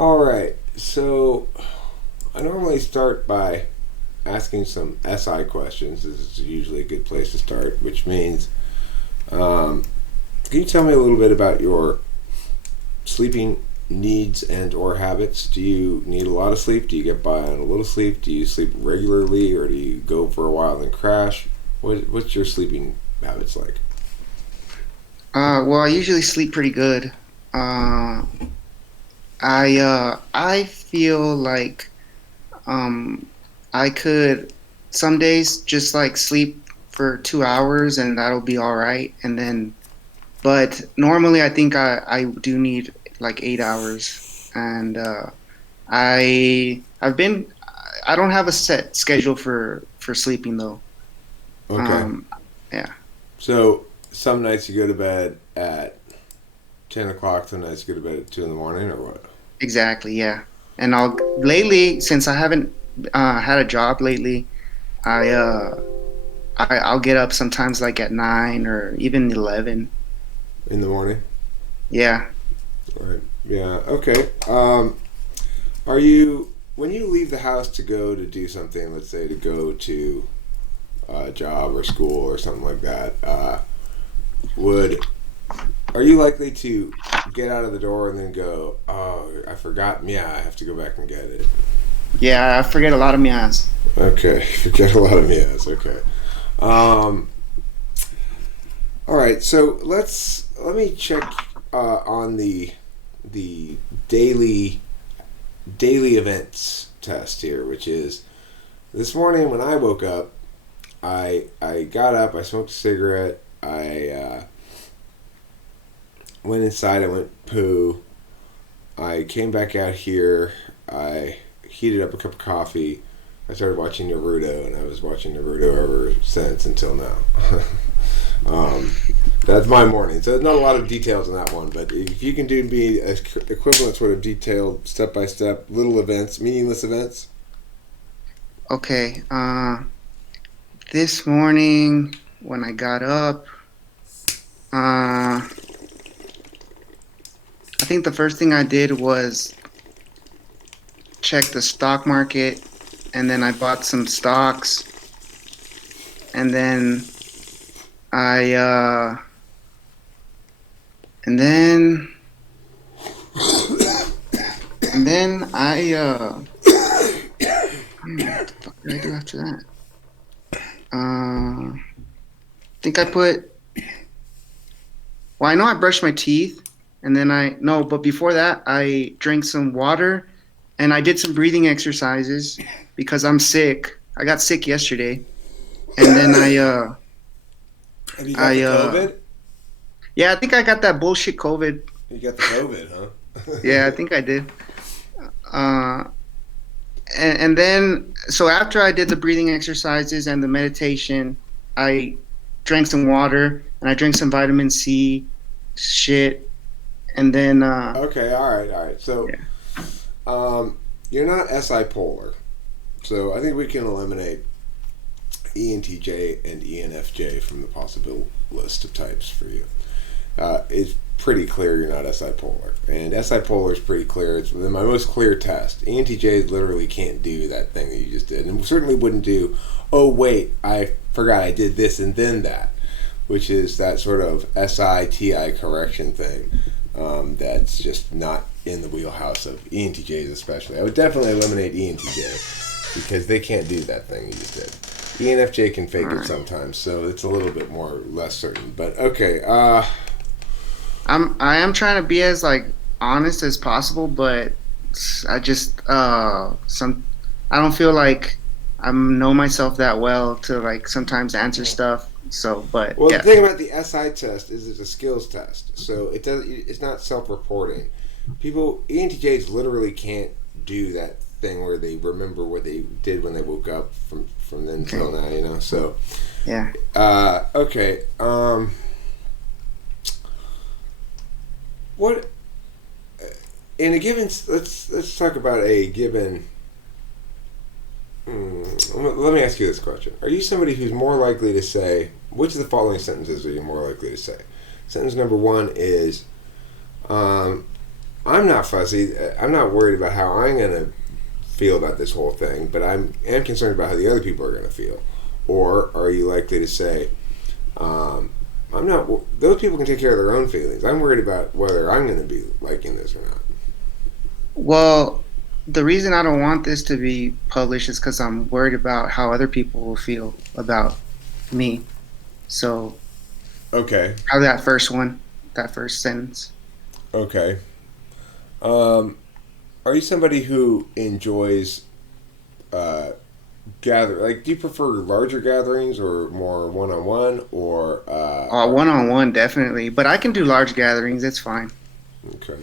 All right. So I normally start by asking some SI questions. This is usually a good place to start, which means, can you tell me a little bit about your sleeping needs and or habits? Do you need a lot of sleep? Do you get by on a little sleep? Do you sleep regularly, or do you go for a while and then crash? What's your sleeping habits like? Well, I usually sleep pretty good. Uh, I feel like um I could some days just like sleep for 2 hours and that'll be all right. But normally I think I do need like 8 hours. And I've been I don't have a set schedule for sleeping though. Okay. Um, yeah, So some nights you go to bed at 10 o'clock, some nights you go to bed at 2 in the morning, or what? exactly. Yeah, and I'll lately since I haven't had a job lately. I I'll get up sometimes like at 9 or even 11. In the morning? Yeah. Right. Yeah. Okay. When you leave the house to go to do something, let's say to go to a job or school or something like that, would are you likely to get out of the door and then go, oh, I forgot, yeah, I have to go back and get it? Yeah, I forget a lot of meows. Okay, forget a lot of yes. Okay. Um, all right, so let me check on the daily daily events test here, which is this morning when I woke up, I got up, I smoked a cigarette, I went inside, I went poo, I came back out here, I heated up a cup of coffee, I started watching Naruto, and I was watching Naruto ever since until now. um, that's my morning. So there's not a lot of details in that one, but if you can do be a equivalent sort of detailed, step by step, little events, meaningless events. Okay. This morning when I got up, I think the first thing I did was check the stock market, and then I bought some stocks, and I uh, and then and then what the fuck did I do after that? I think I put. Well, I know I brushed my teeth, and then I no, but before that, I drank some water, and I did some breathing exercises because I'm sick. I got sick yesterday, and then Have you got the I COVID? yeah, I think I got that bullshit COVID. You got the COVID, Yeah, I huh? think I did. Uh, and then so after I did the breathing exercises and the meditation, I drank some water and I drank some vitamin C shit, and then Okay, all right, all right. So, yeah. you're not SI polar, so I think we can eliminate ENTJ and ENFJ from the possible list of types for you. It's pretty clear you're not SI polar, and SI polar is pretty clear. It's my most clear test. ENTJ literally can't do that thing that you just did, and certainly wouldn't do. Oh wait, I forgot I did this and then that, which is that sort of SI-TI correction thing. That's just not in the wheelhouse of ENTJs, especially. I would definitely eliminate ENTJ because they can't do that thing you just did. ENFJ can All fake it right. sometimes, so it's a little bit more less certain. But okay, I am trying to be as like honest as possible, but I just some I don't feel like I know myself that well to like sometimes answer stuff. So, but well, the yeah. thing about the SI test is it's a skills test, so it does. It's not self-reporting. People ENTJs literally can't do that thing where they remember what they did when they woke up from then Okay. till now. You know, so Yeah. okay. What in a given? Let's talk about a given. Let me ask you this question: are you somebody who's more likely to say which of the following sentences are you more likely to say? Sentence number one is, um, I'm not fussy. I'm not worried about how I'm going to feel about this whole thing, but am concerned about how the other people are going to feel. Or are you likely to say, I'm not, those people can take care of their own feelings. I'm worried about whether I'm going to be liking this or not. Well, the reason I don't want this to be published is because I'm worried about how other people will feel about me. So, Okay. how that first sentence. Okay. Are you somebody who enjoys do you prefer larger gatherings or more one-on-one or One on one, definitely. But I can do large gatherings. It's fine. okay.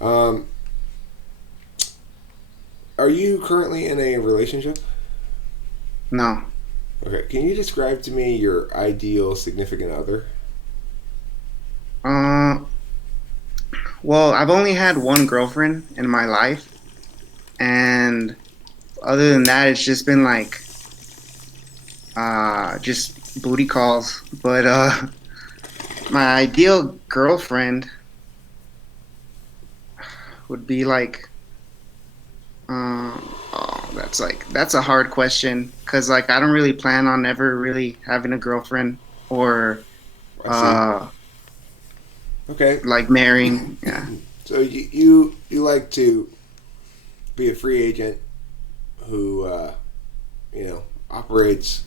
Um, are you currently in a relationship? No. Okay. Can you describe to me your ideal significant other? Uh, well, I've only had one girlfriend in my life, and other than that, it's just been like just booty calls. But my ideal girlfriend would be like, that's a hard question because like I don't really plan on ever really having a girlfriend or I see. uh, Okay. like marrying. Yeah. So you like to be a free agent who operates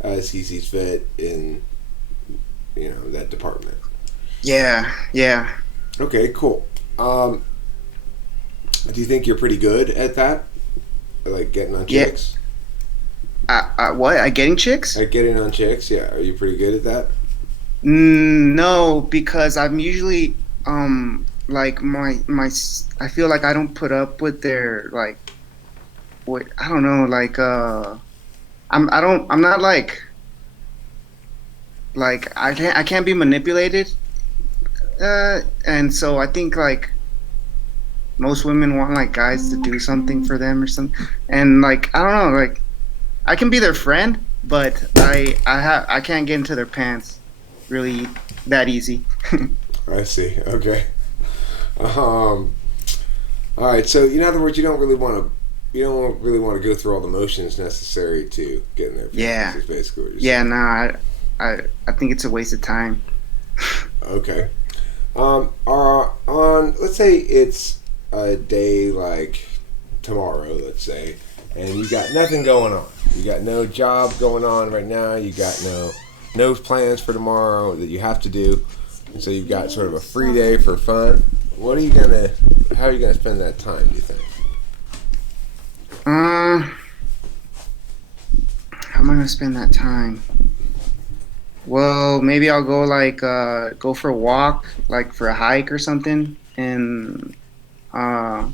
as he sees fit in that department. Yeah. Yeah. Okay, cool. Do you think you're pretty good at that? Like getting on Yeah. chicks? What? I getting chicks? Like getting on chicks? Yeah. Are you pretty good at that? No, because I'm usually like I feel like I don't put up with their like what I don't know like I'm not like I can't be manipulated and so I think like most women want like guys to do something for them or something and like I don't know like I can be their friend but I can't get into their pants really that easy. I see. Okay. All right. So in other words, you don't really want to go through all the motions necessary to get in there. Yeah. Is basically what you're Yeah, saying. no, I think it's a waste of time. Okay. On let's say it's a day like tomorrow, let's say, and you got nothing going on. You got no job going on right now. You got no plans for tomorrow that you have to do, and so you've got sort of a free day for fun. How are you gonna spend that time? Do you think? How am I gonna spend that time? Well, maybe I'll go like go for a walk, like for a hike or something, and uh,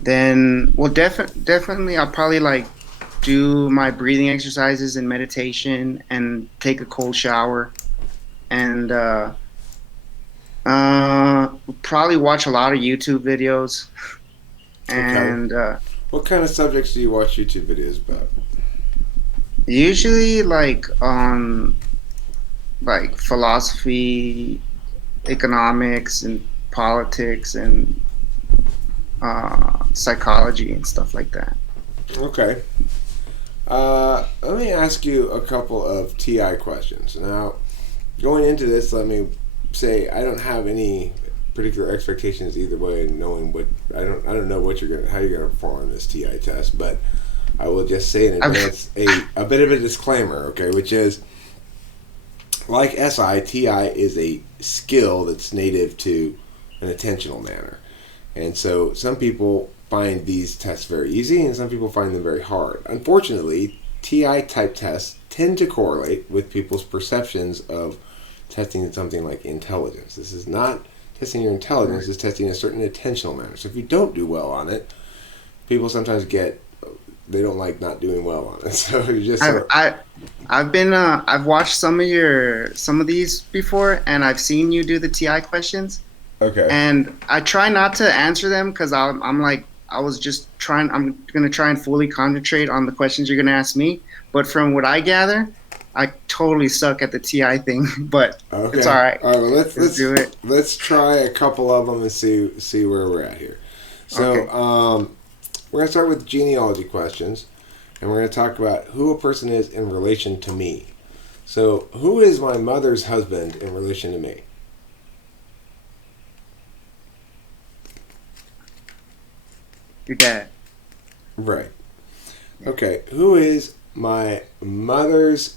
then well, definitely I'll probably like do my breathing exercises and meditation and take a cold shower and probably watch a lot of YouTube videos Okay. and What kind of subjects do you watch YouTube videos about? usually like on like philosophy, economics, and politics, and psychology and stuff like that. Okay. Let me ask you a couple of TI questions. Now, going into this, let me say I don't have any particular expectations either way, knowing what I don't know how you're gonna perform on this TI test, but I will just say in I've, advance a bit of a disclaimer, okay, which is like SI, TI is a skill that's native to an attentional manner. And so some people find these tests very easy and some people find them very hard. Unfortunately, TI type tests tend to correlate with people's perceptions of testing something like intelligence. This is not testing your intelligence, it's testing a certain attentional manner. So if you don't do well on it, people sometimes they don't like not doing well on it. So you just I've watched some of these before, and I've seen you do the TI questions, okay. and I try not to answer them because I'm like I was just trying. I'm gonna try and fully concentrate on the questions you're gonna ask me. But from what I gather, I totally suck at the TI thing, but it's all Okay. right. All right. Well, Let's do it. let's try a couple of them and see where we're at here. So, Okay. we're gonna start with genealogy questions, and we're gonna talk about who a person is in relation to me. So, who is my mother's husband in relation to me? Your dad. Right. Yeah. Okay. Who is my mother's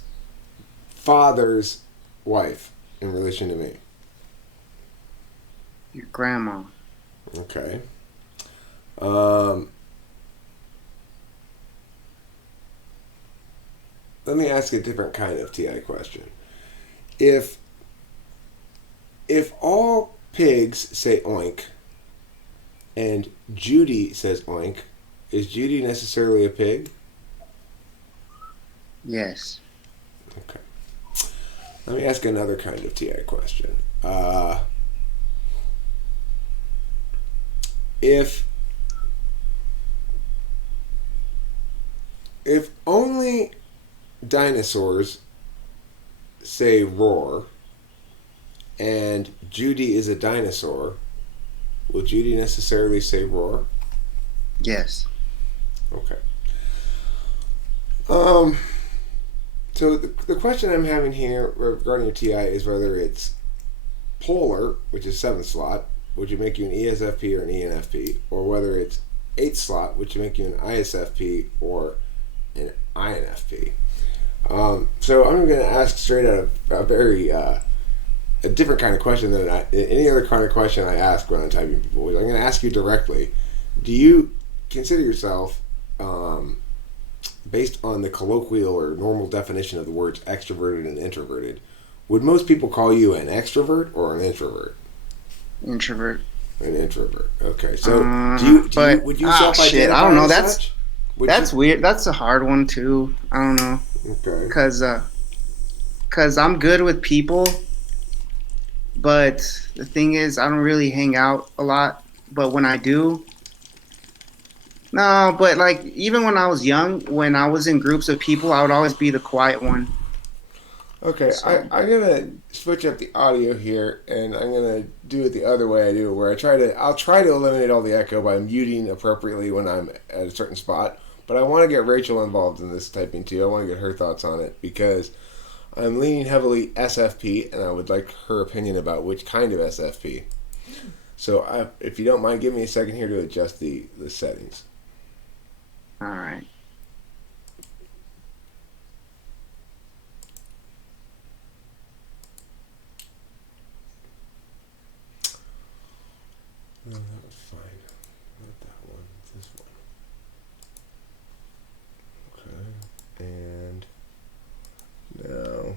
father's wife in relation to me? Your grandma. Okay. Um, Let me ask a different kind of TI question. If all pigs say oink and Judy says oink, is Judy necessarily a pig? Yes. Okay. Let me ask another kind of TI question. If only dinosaurs say roar and Judy is a dinosaur, will Judy necessarily say roar? Yes. Okay. Um. So the question I'm having here regarding your TI is whether it's polar, which is seventh slot, which would make you an ESFP or an ENFP, or whether it's eighth slot, which would make you an ISFP or an INFP. So I'm going to ask straight out a very a different kind of question than any other kind of question I ask when I'm typing people. I'm going to ask you directly: do you consider yourself, based on the colloquial or normal definition of the words extroverted and introverted, would most people call you an extrovert or an introvert? Introvert. An introvert. Okay. So do you But would you shit. I don't self-identify know. as That's such? Would you? that's weird. That's a hard one too. I don't know. Okay. Cause I'm good with people, but the thing is, I don't really hang out a lot. But when I do, no. But like even when I was young, when I was in groups of people, I would always be the quiet one. Okay, So I'm gonna switch up the audio here, and I'm gonna do it the other way I do, where I'll try to eliminate all the echo by muting appropriately when I'm at a certain spot. But I want to get Rachel involved in this typing too. I want to get her thoughts on it because I'm leaning heavily SFP, and I would like her opinion about which kind of SFP. So, if you don't mind, give me a second here to adjust the settings. all right. No, that was fine. Not that one. This one. Okay. And now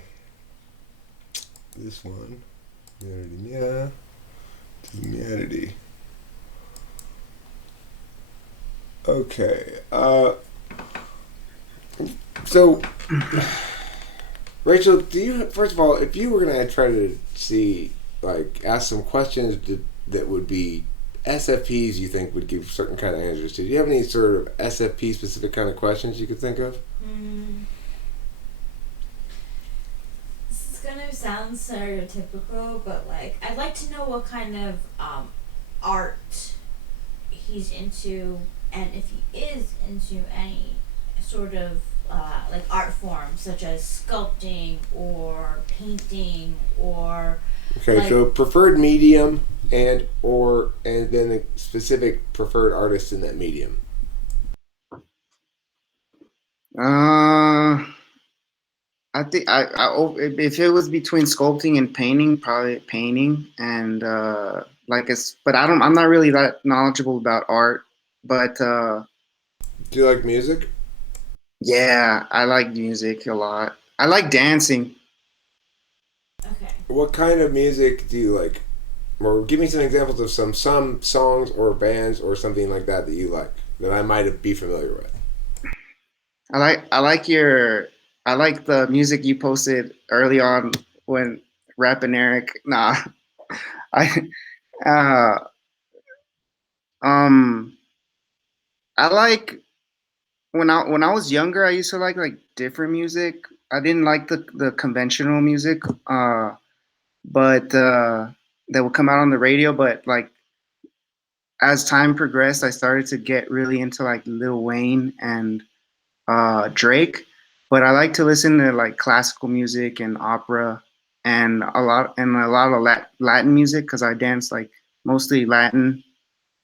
this one. Yeah. Humanity. Okay. So, Rachel, do you first of all, if you were gonna try to see, like, ask some questions that would be SFPs, you think would give certain kind of answers to? Do you have any sort of SFP specific kind of questions you could think of? Mm, this is gonna sound stereotypical, but like I'd like to know what kind of art he's into, and if he is into any sort of like art form, such as sculpting or painting or Okay, like so preferred medium and then a specific preferred artist in that medium. Uh, I think if it was between sculpting and painting, probably painting and like it's. But I'm not really that knowledgeable about art. But Do you like music? yeah, I like music a lot. I like dancing. okay. What kind of music do you like? Or give me some examples of some songs or bands or something like that that you like that I might be familiar with. I like the music you posted early on when rapping Eric. Nah, I uh um I like when I was younger. I used to like different music. I didn't like the conventional music, but that would come out on the radio. But like as time progressed, I started to get really into like Lil Wayne and Drake. But I like to listen to like classical music and opera and a lot of Latin music because I dance like mostly Latin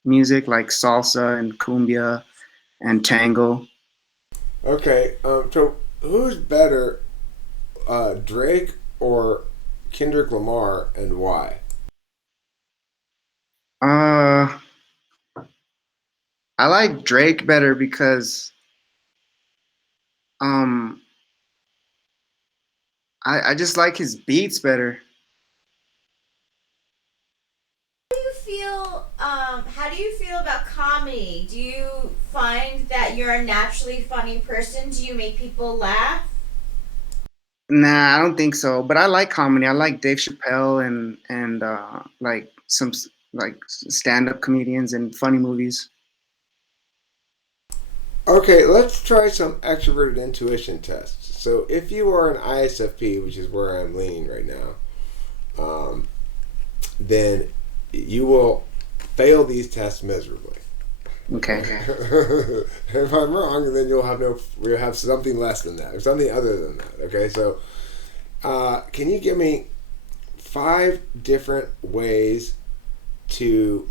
music like salsa and cumbia and tango. Okay, so who's better, Drake or Kendrick Lamar, and why? Uh, I like Drake better because um I just like his beats better. How do you feel about comedy? Do you find that you're a naturally funny person? Do you make people laugh? Nah, I don't think so. But I like comedy. I like Dave Chappelle and like like stand up comedians and funny movies. Okay, let's try some extroverted intuition tests. So, if you are an ISFP, which is where I'm leaning right now, um, then you will fail these tests miserably. Okay. If I'm wrong, then you'll have something less than that or something other than that. Okay, so can you give me 5 different ways to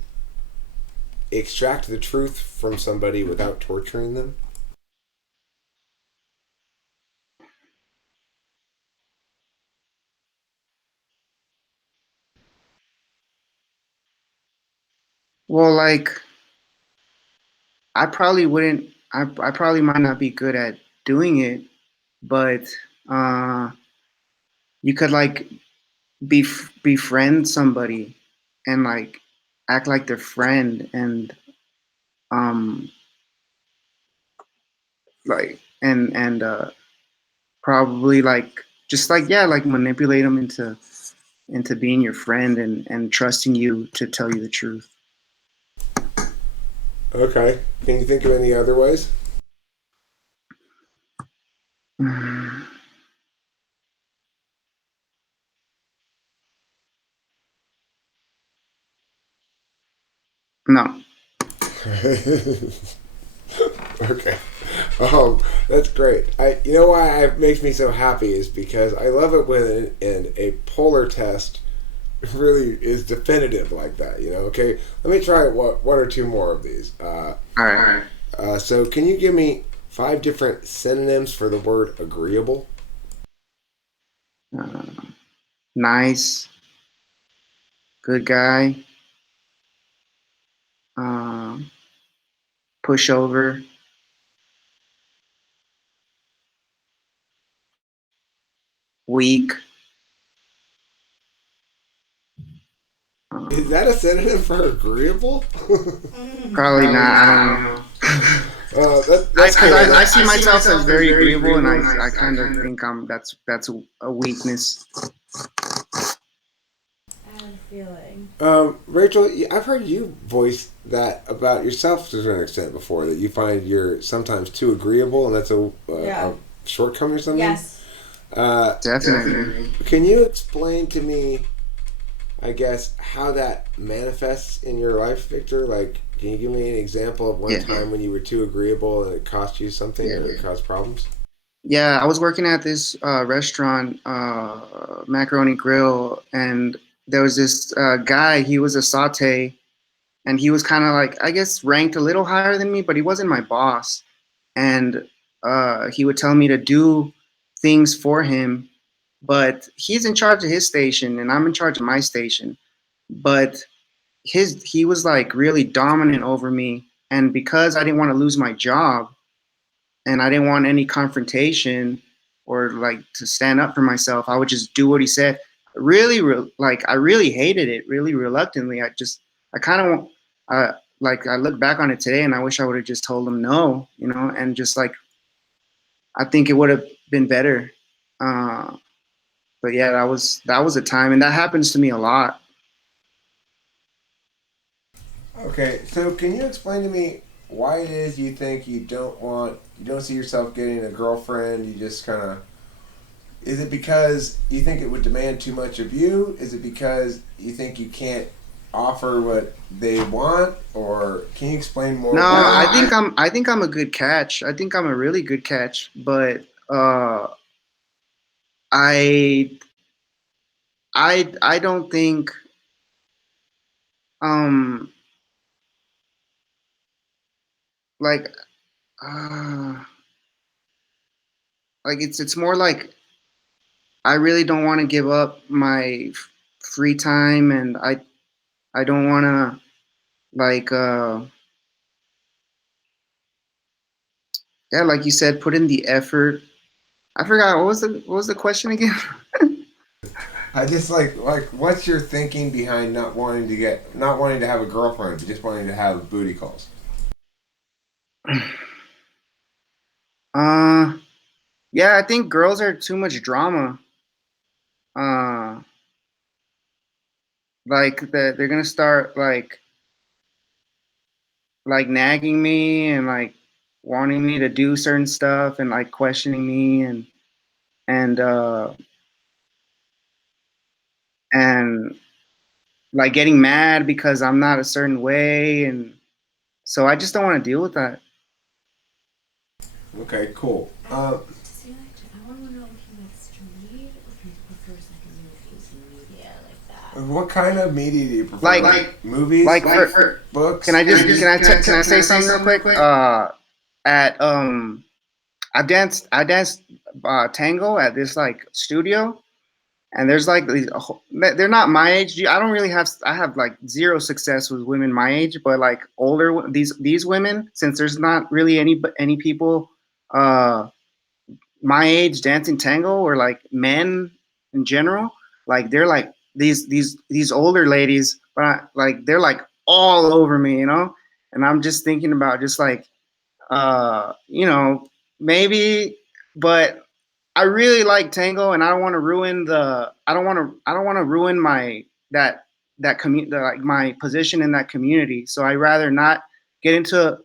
extract the truth from somebody without torturing them? Well, like I probably wouldn't. I probably might not be good at doing it, but uh, you could like befriend somebody and like act like their friend and um like and probably like just like yeah like manipulate them into being your friend and trusting you to tell you the truth. Okay. Can you think of any other ways? No. Okay. That's great. You know why it makes me so happy is because I love it when in a polar test really is definitive like that. Okay. Let me try one or two more of these. All right. So can you give me 5 different synonyms for the word agreeable? uh, Nice, good guy, um pushover, weak. Is um, that a synonym for agreeable? Probably not, I don't know. That's Because cool. I see myself as very agreeable, and I kind of think that's a weakness. I have a feeling. Rachel, I've heard you voice that about yourself to an extent before, that you find you're sometimes too agreeable, and that's Yeah. a shortcoming or something. Yes. Uh, Definitely. can you explain to me, I guess, how that manifests in your life, Victor? Like, can you give me an example of one Yeah. time when you were too agreeable and it cost you something or it caused problems? Yeah, I was working at this restaurant, Macaroni Grill, and there was this guy. He was a saute, and he was kind of like, I guess, ranked a little higher than me, but he wasn't my boss. And he would tell me to do things for him, but he's in charge of his station, and I'm in charge of my station. But he was like really dominant over me, and because I didn't want to lose my job, and I didn't want any confrontation or like to stand up for myself, I would just do what he said. Really, like I really hated it. Really reluctantly, I kind of like I look back on it today, and I wish I would have just told him no, and just like I think it would have been better. Uh, but yeah, that was a time, and that happens to me a lot. Okay, so can you explain to me why it is you think you don't see yourself getting a girlfriend? You just kind of Is it because you think it would demand too much of you? Is it because you think you can't offer what they want? Or can you explain more No, about it? I think I'm a good catch. I think I'm a really good catch, but I I don't think um like uh like it's more like I really don't want to give up my free time, and I don't want to like yeah, like you said, put in the effort. I forgot what was the question again? I just like what's your thinking behind not wanting to have a girlfriend, but just wanting to have booty calls? uh yeah, I think girls are too much drama. Uh they're gonna start like nagging me and like wanting me to do certain stuff and like questioning me and uh and like getting mad because I'm not a certain way, and so I just don't want to deal with that. Okay, cool. Does he like to, I want to know if he likes to read or if he prefers like movies and media like that. What kind of media do you prefer? Like Movies, like for, books? can I say something real quick? At I danced tango at this like studio, and there's like these they're not my age. I don't really have I have like zero success with women my age, but like older these women, since there's not really any people uh my age dancing tango, or like men in general, like they're like these older ladies, but like they're like all over me, you know. And I'm just thinking about just like you know, maybe, but I really like tango, and I don't want to ruin the. I don't want to ruin my like my position in that community. So I rather not get into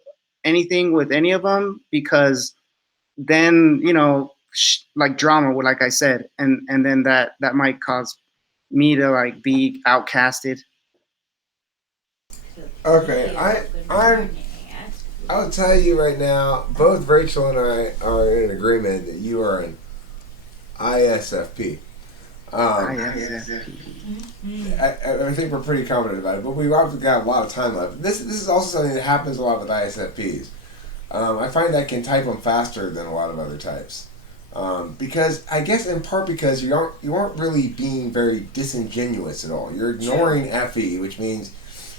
anything with any of them, because then you know, like drama, like I said, and then that might cause me to like be outcasted. So Okay, he is I good I'm morning. Yes. I'll tell you right now. Both Rachel and I are in agreement that you are an ISFP. I Um, Mm-hmm. I think we're pretty confident about it, but we've obviously got a lot of time left. This is also something that happens a lot with ISFPs. I find I can type them faster than a lot of other types. Because I guess in part because you aren't really being very disingenuous at all. You're ignoring FE, which means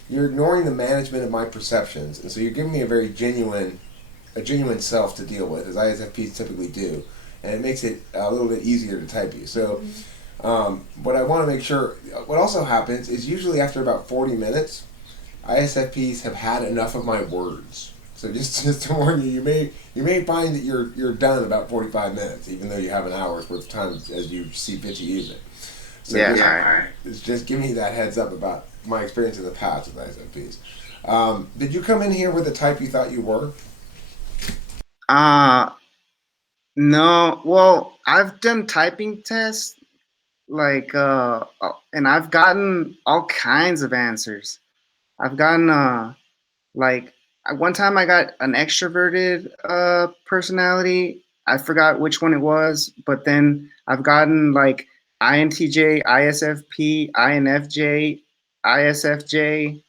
you're ignoring the management of my perceptions, and so you're giving me a genuine self to deal with, as ISFPs typically do, and it makes it a little bit easier to type you. So, what I want to make sure, what also happens is usually after about 40 minutes, ISFPs have had enough of my words. So just to warn you, you may find that you're done about 45 minutes, even though you have an hour's worth of time as you see fit to use it. So Yeah, just give me that heads up about my experience in the past with ISFPs. Did you come in here with the type you thought you were? uh no, well, I've done typing tests, like and I've gotten all kinds of answers. I've gotten like one time I got an extroverted personality. I forgot which one it was, but then I've gotten like INTJ, ISFP, INFJ, ISFJ.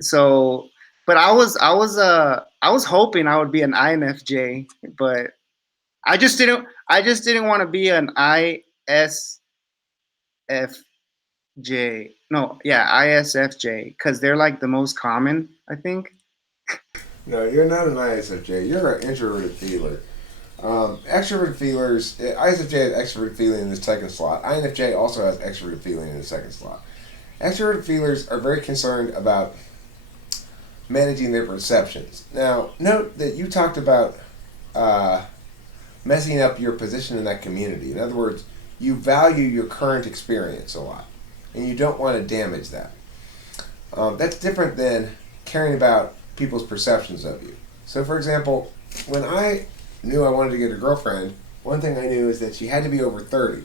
So, but I was hoping I would be an INFJ, but I just didn't want to be an ISFJ. No, yeah, ISFJ, because they're like the most common, I think. No, you're not an ISFJ. You're an introverted feeler. Extrovert feelers, ISFJ has extrovert feeling in the second slot. INFJ also has extrovert feeling in the second slot. Extrovert feelers are very concerned about managing their perceptions. Now, note that you talked about uh, messing up your position in that community. In other words, you value your current experience a lot, and you don't want to damage that. That's different than caring about people's perceptions of you. So, for example, when I knew I wanted to get a girlfriend, one thing I knew is that she had to be over 30.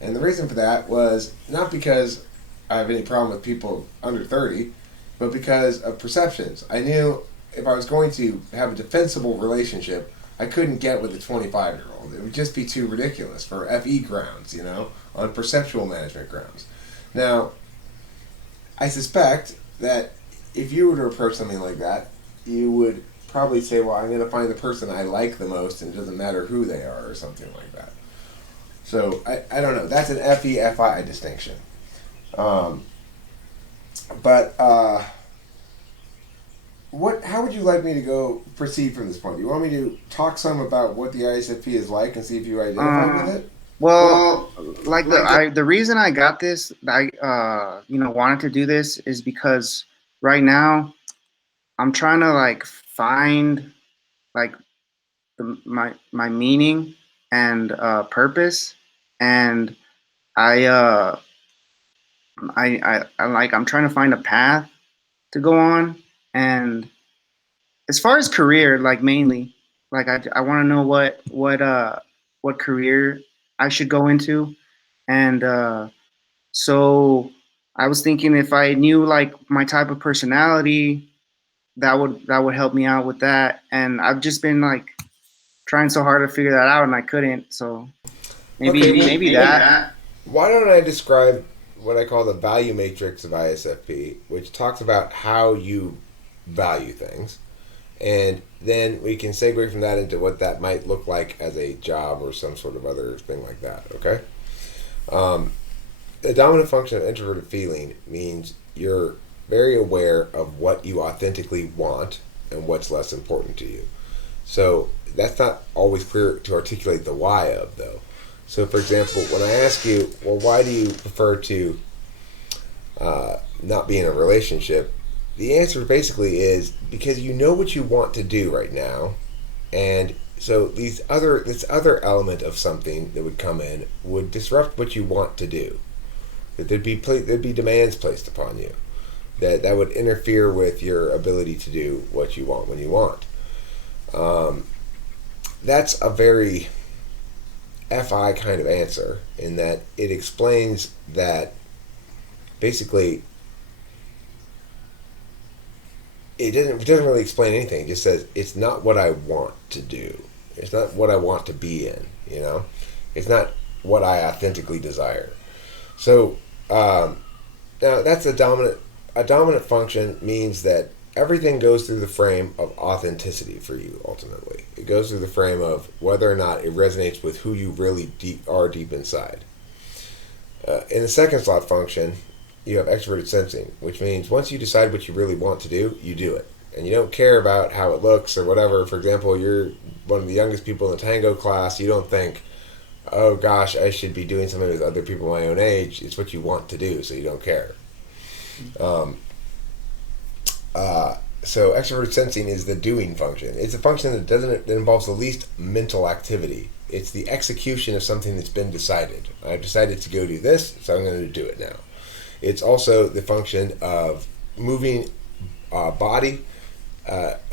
And the reason for that was not because I have any problem with people under 30, but because of perceptions. I knew if I was going to have a defensible relationship, I couldn't get with a 25-year-old. It would just be too ridiculous for FE grounds, on perceptual management grounds. Now, I suspect that if you were to approach something like that, you would probably say, well, I'm going to find the person I like the most, and it doesn't matter who they are, or something like that. So, I don't know. That's an FE-FI distinction. How would you like me to proceed from this point? Do you want me to talk some about what the ISFP is like and see if you identify with it? Well, like the reason I got this, I wanted to do this is because right now I'm trying to like find like my meaning and purpose, and I I'm trying to find a path to go on. And as far as career, like mainly, like I want to know what career I should go into, and so I was thinking if I knew like my type of personality, that would help me out with that. And I've just been like trying so hard to figure that out, and I couldn't. So maybe that. Why don't I describe what I call the value matrix of ISFP, which talks about how you value things, and then we can segue from that into what that might look like as a job or some sort of other thing like that, okay? The dominant function of introverted feeling means you're very aware of what you authentically want and what's less important to you. So that's not always clear to articulate the why of, though. So, for example, when I ask you, well, why do you prefer to not be in a relationship? The answer basically is because you know what you want to do right now, and so this other element of something that would come in would disrupt what you want to do. That there'd be demands placed upon you that would interfere with your ability to do what you want when you want. That's a very FI kind of answer, in that it explains that basically it doesn't really explain anything. It just says it's not what I want to do. It's not what I want to be in. It's not what I authentically desire. So now that's a dominant. A dominant function means that everything goes through the frame of authenticity for you. Ultimately, it goes through the frame of whether or not it resonates with who you really are deep inside. In the second slot function, you have extroverted sensing, which means once you decide what you really want to do, you do it. And you don't care about how it looks or whatever. For example, you're one of the youngest people in the tango class. You don't think, oh gosh, I should be doing something with other people my own age. It's what you want to do, so you don't care. So extroverted sensing is the doing function. It's a function that involves the least mental activity. It's the execution of something that's been decided. I've decided to go do this, so I'm going to do it now. It's also the function of moving body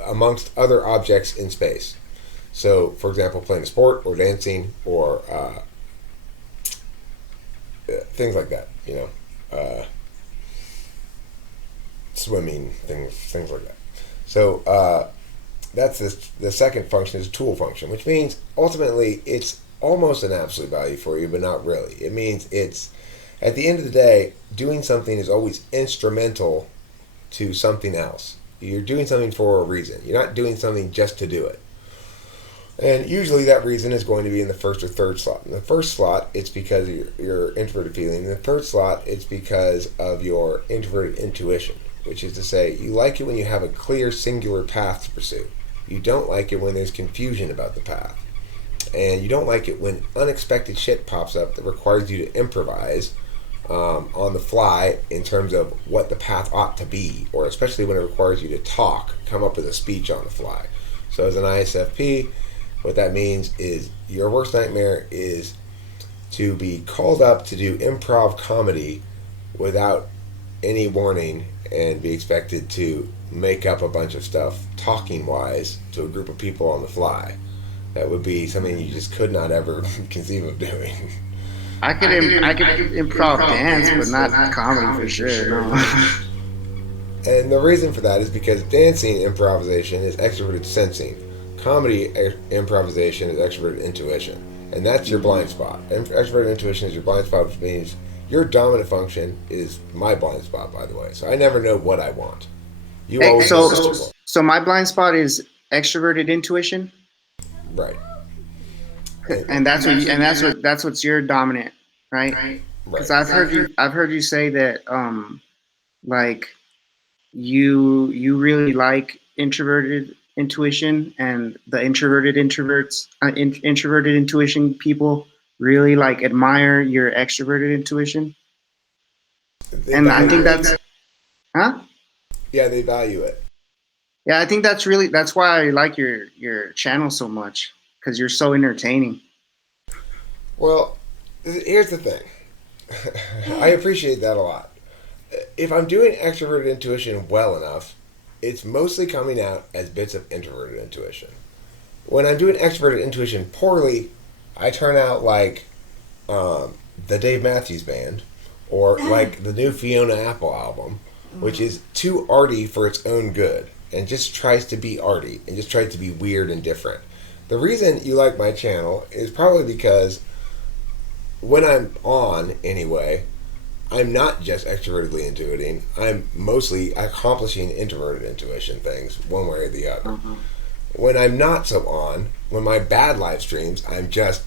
amongst other objects in space. So, for example, playing a sport or dancing or things like that. Swimming, things like that. So that's the second function is a tool function, which means ultimately it's almost an absolute value for you, but not really. It means it's, at the end of the day, doing something is always instrumental to something else. You're doing something for a reason. You're not doing something just to do it. And usually that reason is going to be in the first or third slot. In the first slot, it's because of your introverted feeling. In the third slot, it's because of your introverted intuition, which is to say, you like it when you have a clear, singular path to pursue. You don't like it when there's confusion about the path. And you don't like it when unexpected shit pops up that requires you to improvise on the fly in terms of what the path ought to be, or especially when it requires you to come up with a speech on the fly. So as an ISFP, what that means is your worst nightmare is to be called up to do improv comedy without any warning and be expected to make up a bunch of stuff talking wise to a group of people on the fly. That would be something you just could not ever conceive of doing. I could improv dance, but not comedy for sure. No. And the reason for that is because dancing improvisation is extroverted sensing. Comedy improvisation is extroverted intuition. And that's your blind spot. Extroverted intuition is your blind spot, which means your dominant function is my blind spot, by the way. So I never know what I want. You always know what you want. So my blind spot is extroverted intuition, Right. and that's what's your dominant, right? Because Right. I've heard you say that like you really like introverted intuition, and the introverted intuition people really like admire your extroverted intuition, They and I think value it. that's huh. Yeah, they value it. Yeah, I think that's why I like your channel so much, because you're so entertaining. Well, here's the thing. I appreciate that a lot. If I'm doing extroverted intuition well enough, it's mostly coming out as bits of introverted intuition. When I'm doing extroverted intuition poorly, I turn out like the Dave Matthews Band, or like the new Fiona Apple album, which is too arty for its own good, and just tries to be arty, and just tries to be weird and different. The reason you like my channel is probably because when I'm on, anyway, I'm not just extrovertedly intuiting. I'm mostly accomplishing introverted intuition things, one way or the other. When I'm not so on, when my bad live streams, I'm just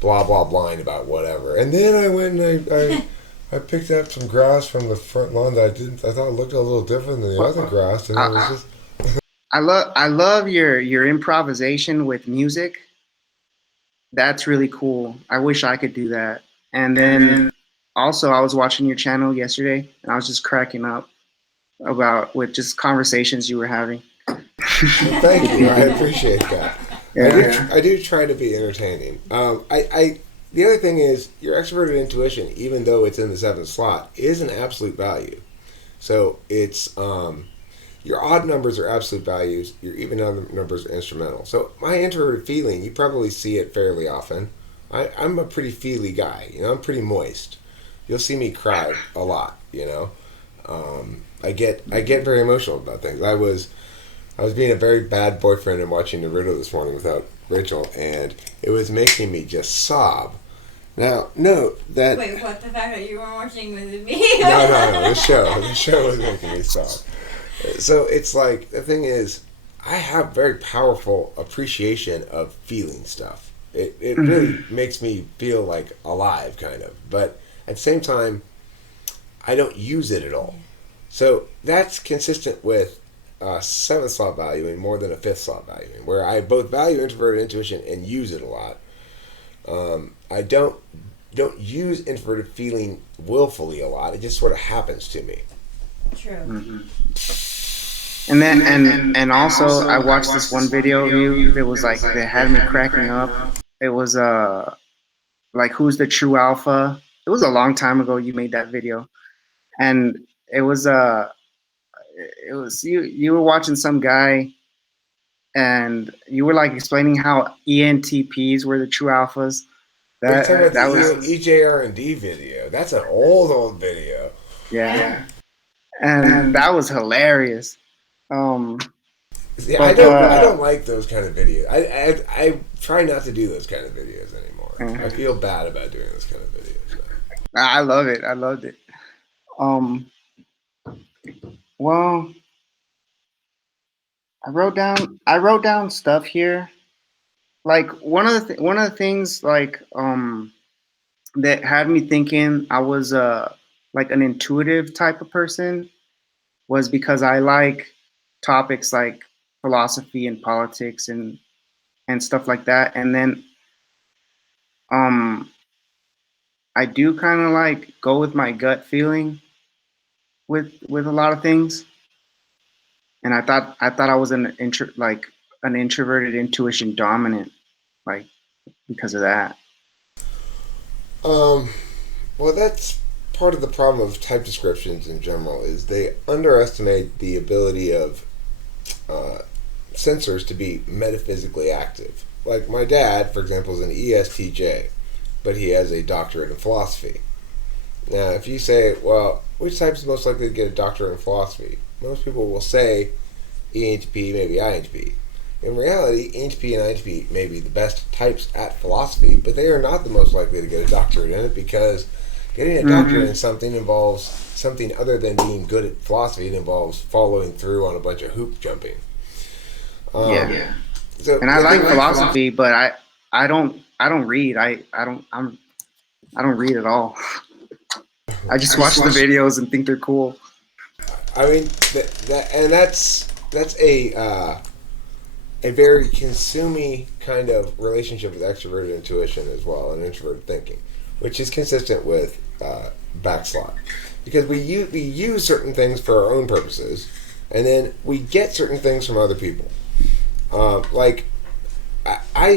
blah blah blind about whatever. And then I went and I picked up some grass from the front lawn that I thought looked a little different than the other grass, and it was just I love your improvisation with music. That's really cool. I wish I could do that. And then also, I was watching your channel yesterday, and I was just cracking up about with just conversations you were having. well, thank you. I appreciate that. Yeah. I do try to be entertaining. The other thing is your extroverted intuition, even though it's in the seventh slot, is an absolute value. So it's your odd numbers are absolute values. Your even numbers are instrumental. So my introverted feeling, you probably see it fairly often. I'm a pretty feely guy. I'm pretty moist. You'll see me cry a lot. I get very emotional about things. I was being a very bad boyfriend and watching Naruto this morning without Rachel, and it was making me just sob. Now, note that Wait, what? The fact that you were watching with me? no, the show was making me sob. So it's like, the thing is, I have very powerful appreciation of feeling stuff. It really makes me feel like alive, kind of. But at the same time, I don't use it at all. So that's consistent with seventh slot valuing more than a fifth slot valuing, where I both value introverted intuition and use it a lot. I don't use introverted feeling willfully a lot. It just sort of happens to me. True. And then and also I watched this one video of you that was like that had me cracking up. It was like who's the true alpha? It was a long time ago you made that video. And it was you were watching some guy, and you were like explaining how ENTPs were the true alphas. Are you talking about That the was EJR&D video? That's an old video. yeah. And that was hilarious. See, But, I don't like those kind of videos. I try not to do those kind of videos anymore. I feel bad about doing those kind of videos. I love it. I loved it. Well, I wrote down stuff here. Like one of the things like that had me thinking I was like an intuitive type of person was because I like topics like philosophy and politics and stuff like that. And then um I do kind of like go with my gut feeling with a lot of things. And I thought I was like an introverted intuition dominant, like because of that. Well, that's part of the problem of type descriptions in general. Is they underestimate the ability of sensors to be metaphysically active. Like my dad, for example, is an ESTJ, but he has a doctorate in philosophy. Now, if you say, well, which type is most likely to get a doctorate in philosophy? Most people will say ENTP, maybe INTP. In reality, ENTP and INTP may be the best types at philosophy, but they are not the most likely to get a doctorate in it, because getting a doctorate in something involves something other than being good at philosophy. It involves following through on a bunch of hoop jumping. Yeah. So And I like philosophy, but I don't read. I don't read at all. I just watch the videos and think they're cool. I mean, that's a very consuming kind of relationship with extroverted intuition as well, and introverted thinking, which is consistent with backslot, because we use certain things for our own purposes, and then we get certain things from other people. Like I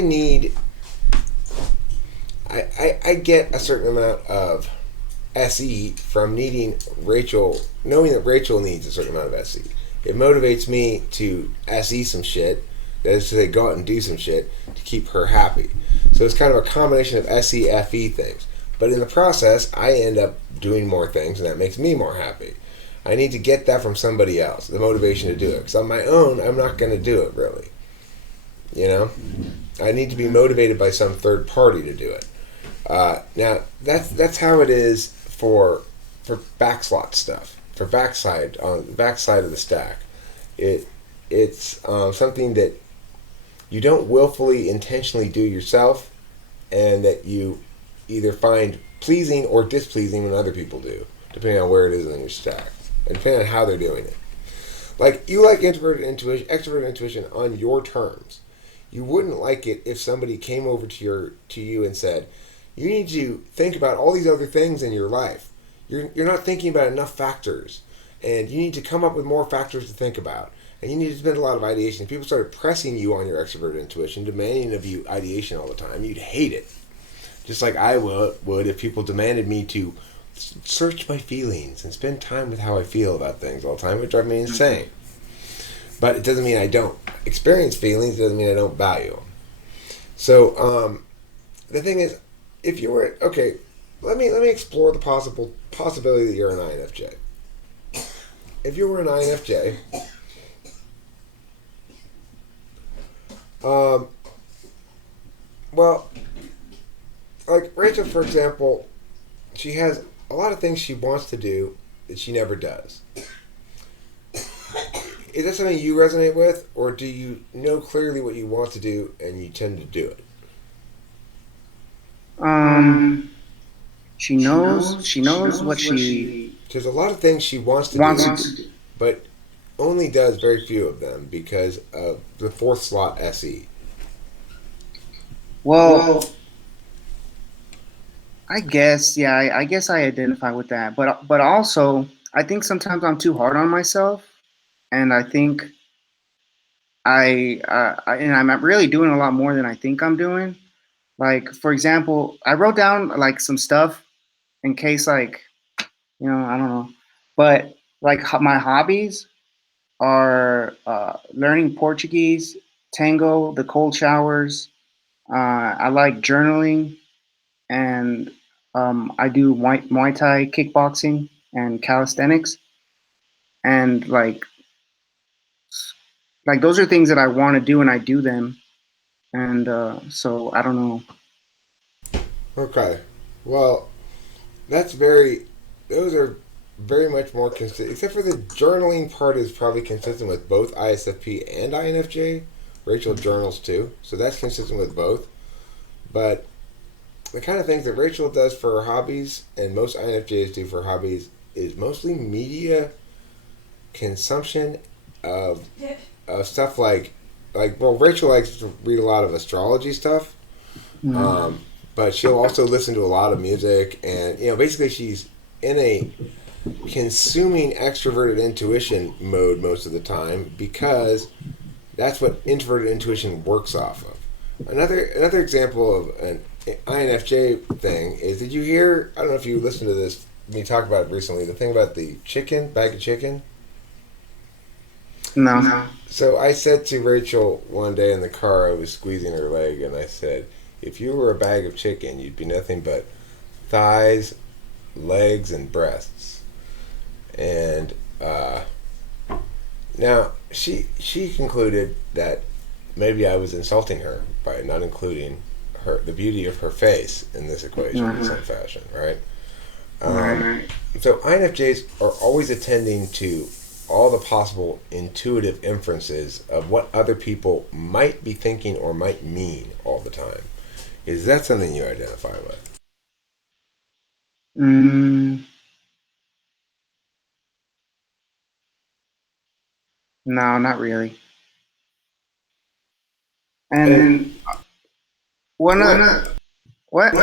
get a certain amount of SE from knowing that Rachel needs a certain amount of SE. It motivates me to SE some shit, that is to say, go out and do some shit to keep her happy. So it's kind of a combination of SE, FE things. But in the process, I end up doing more things, and that makes me more happy. I need to get that from somebody else, the motivation to do it. Because on my own, I'm not going to do it, really. You know? I need to be motivated by some third party to do it. Now, that's how it is for backslot stuff, for backside, on the backside of the stack. It's something that you don't willfully, intentionally do yourself, and that you either find pleasing or displeasing when other people do, depending on where it is in your stack, and depending on how they're doing it. Like, you like extroverted intuition on your terms. You wouldn't like it if somebody came over to you and said, you need to think about all these other things in your life. You're not thinking about enough factors, and you need to come up with more factors to think about. And you need to spend a lot of ideation. If people started pressing you on your extroverted intuition, demanding of you ideation all the time, you'd hate it. Just like I would if people demanded me to search my feelings and spend time with how I feel about things all the time. It would drive me insane. But it doesn't mean I don't experience feelings. It doesn't mean I don't value them. So the thing is, if you were let me explore the possibility that you're an INFJ. If you were an INFJ, well, like Rachel, for example, she has a lot of things she wants to do that she never does. Is that something you resonate with, or do you know clearly what you want to do and you tend to do it? She knows what she There's a lot of things she wants to do, but only does very few of them because of the fourth slot SE. Well, I guess, yeah, I guess I identify with that, but also I think sometimes I'm too hard on myself, and I think and I'm really doing a lot more than I think I'm doing. Like, for example, I wrote down like some stuff in case, like, I don't know, but like my hobbies are learning Portuguese, tango, the cold showers. I like journaling, and I do Muay Thai, kickboxing, and calisthenics, and like those are things that I want to do, and I do them, and so I don't know. Okay. Well, those are very much more consistent, except for the journaling part is probably consistent with both ISFP and INFJ. Rachel journals too, so that's consistent with both. But the kind of things that Rachel does for her hobbies and most INFJs do for hobbies is mostly media consumption of stuff like Rachel likes to read a lot of astrology stuff. Mm. But she'll also listen to a lot of music, and basically she's in a consuming extroverted intuition mode most of the time, because that's what introverted intuition works off of. Another example of an INFJ thing is, did you hear, I don't know if you listened to this, we talked about it recently, the thing about the bag of chicken. No. So I said to Rachel one day in the car, I was squeezing her leg, and I said, if you were a bag of chicken, you'd be nothing but thighs, legs, and breasts. And now she concluded that maybe I was insulting her by not including the beauty of her face in this equation in some fashion, right? So INFJs are always attending to all the possible intuitive inferences of what other people might be thinking or might mean all the time. Is that something you identify with? Mm, no, not really. And And one what?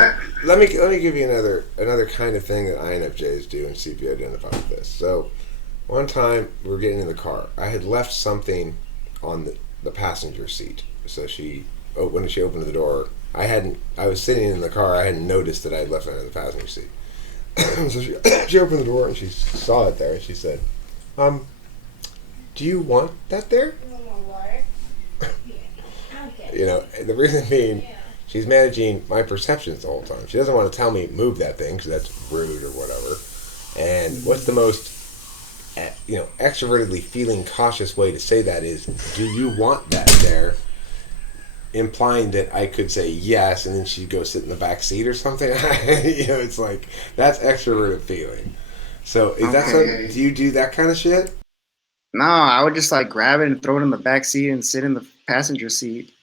let me give you another kind of thing that INFJs do and see if you identify with this. So one time we were getting in the car. I had left something on the passenger seat. So when she opened the door, I was sitting in the car. I hadn't noticed that I had left it in the passenger seat. So she opened the door and she saw it there and she said, do you want that there? You want more water? Yeah. Okay. The reason being, she's managing my perceptions the whole time. She doesn't want to tell me move that thing because that's rude or whatever. And what's the most, extrovertedly feeling cautious way to say that is, do you want that there? Implying that I could say yes, and then she'd go sit in the back seat or something. It's like, that's extroverted feeling. So is that Okay. do you do that kind of shit? No, I would just like grab it and throw it in the back seat and sit in the passenger seat.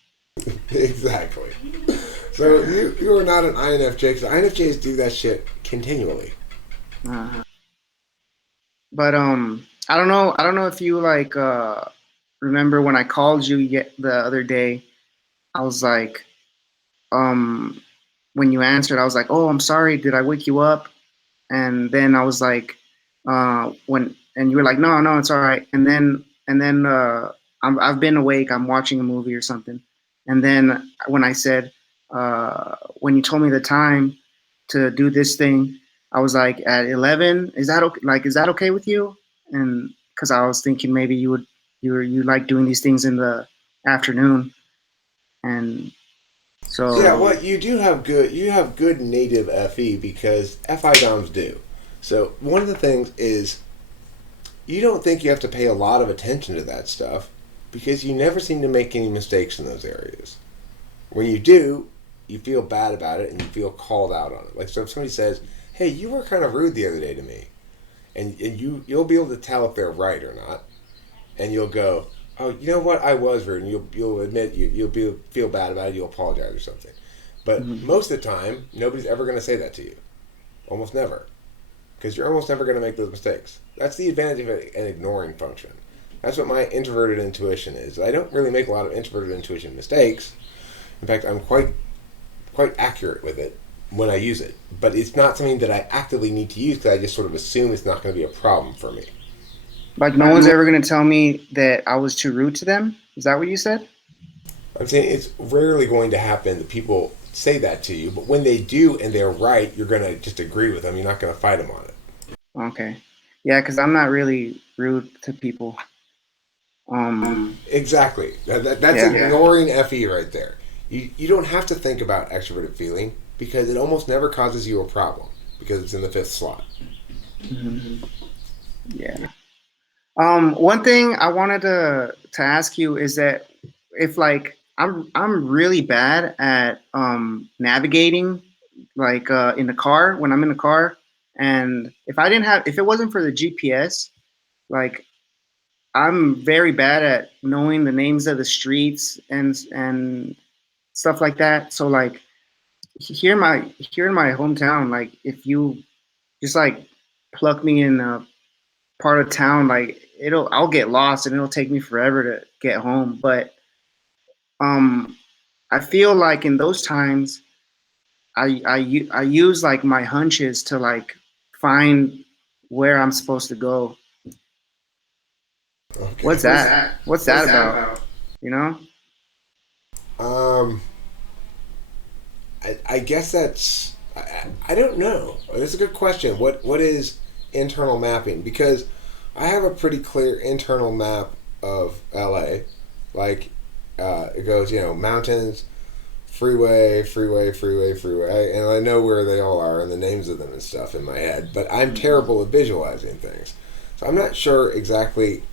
Exactly. So you are not an INFJ, because INFJs do that shit continually. Uh, but I don't know if you like remember when I called you the other day. I was like, um, when you answered, I was like, "Oh, I'm sorry. Did I wake you up?" And then I was like, when and you were like, "No, no, it's all right." And then I've been awake. I'm watching a movie or something. And then when I said, when you told me the time to do this thing, I was like, at 11. Is that okay? Like, is that okay with you? And because I was thinking maybe you like doing these things in the afternoon, and Yeah, so. well, you have good native FE because FI DOMs do. So one of the things is you don't think you have to pay a lot of attention to that stuff because you never seem to make any mistakes in those areas. When you do, you feel bad about it and you feel called out on it. Like, so if somebody says, "Hey, you were kind of rude the other day to me," and you'll be able to tell if they're right or not, and you'll go, "Oh, you know what? I was rude," and you'll admit feel bad about it. You'll apologize or something. But Mhm. most of the time, nobody's ever going to say that to you. Almost never, because you're almost never going to make those mistakes. That's the advantage of an ignoring function. That's what my introverted intuition is. I don't really make a lot of introverted intuition mistakes. In fact, I'm quite accurate with it when I use it. But it's not something that I actively need to use because I just sort of assume it's not going to be a problem for me. Like no one's ever gonna tell me that I was too rude to them. Is that what you said? I'm saying it's rarely going to happen that people say that to you, but when they do and they're right, you're going to just agree with them. You're not going to fight them on it. Okay. Yeah, because I'm not really rude to people. Exactly. That's Yeah. ignoring FE right there. You don't have to think about extroverted feeling because it almost never causes you a problem because it's in the fifth slot. Hmm. Yeah. One thing I wanted to ask you is that if like I'm really bad at navigating like in the car when I'm in the car, and if it wasn't for the GPS, like I'm very bad at knowing the names of the streets and stuff like that. So like here in my hometown, like if you just like pluck me in a part of town, like I'll get lost and it'll take me forever to get home. But um, I feel like in those times, I use like my hunches to like find where I'm supposed to go. Okay. What's that? What's that about? You know? Um, I guess I don't know. That's a good question. What is internal mapping? Because I have a pretty clear internal map of LA. Like, it goes, mountains, freeway, freeway, freeway, freeway, and I know where they all are and the names of them and stuff in my head, but I'm terrible at visualizing things. So I'm not sure exactly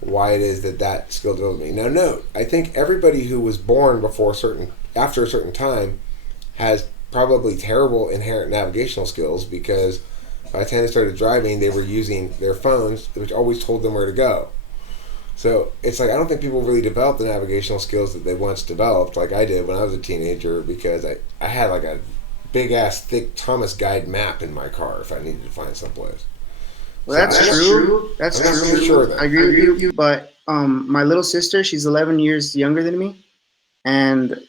why it is that skill developed me. Now, note, I think everybody who was born after a certain time has probably terrible inherent navigational skills because by the time they started driving, they were using their phones, which always told them where to go. So it's like I don't think people really develop the navigational skills that they once developed, like I did when I was a teenager, because I had like a big ass thick Thomas Guide map in my car if I needed to find someplace. Well, that's true. That's I'm not true. really sure of that. I agree with you. But my little sister, she's 11 years younger than me, and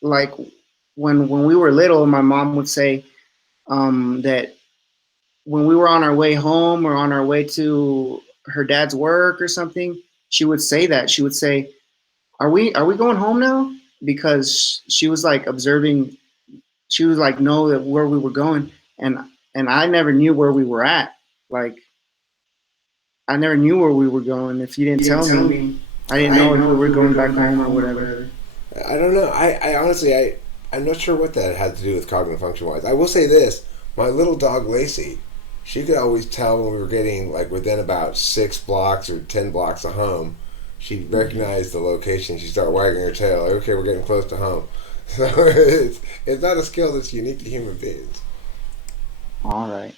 like when we were little, my mom would say that when we were on our way home or on our way to her dad's work or something, she would say that. She would say, "Are we going home now?" Because she was like observing. She was like, know that where we were going, and I never knew where we were at. Like I never knew where we were going. If you didn't tell me, I didn't know if we were going back home or whatever. I don't know. I honestly, I'm not sure what that had to do with cognitive function wise. I will say this: my little dog Lacey, she could always tell when we were getting like within about 6 blocks or 10 blocks of home. She'd recognize the location. She'd start wagging her tail. Like, okay, we're getting close to home. So it's not a skill that's unique to human beings. All right.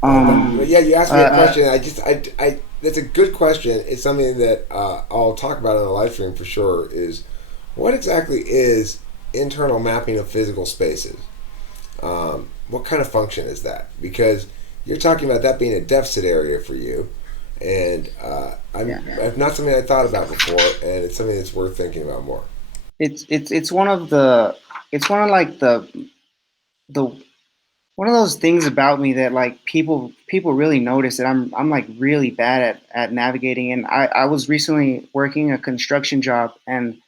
But yeah, you asked me a question. That's a good question. It's something that I'll talk about on the live stream for sure. Is what exactly is internal mapping of physical spaces? What kind of function is that? Because you're talking about that being a deficit area for you, and it's not something I thought about before, and it's something that's worth thinking about more. It's one of like the one of those things about me that like people really notice that I'm like really bad at navigating. And I was recently working a construction job, and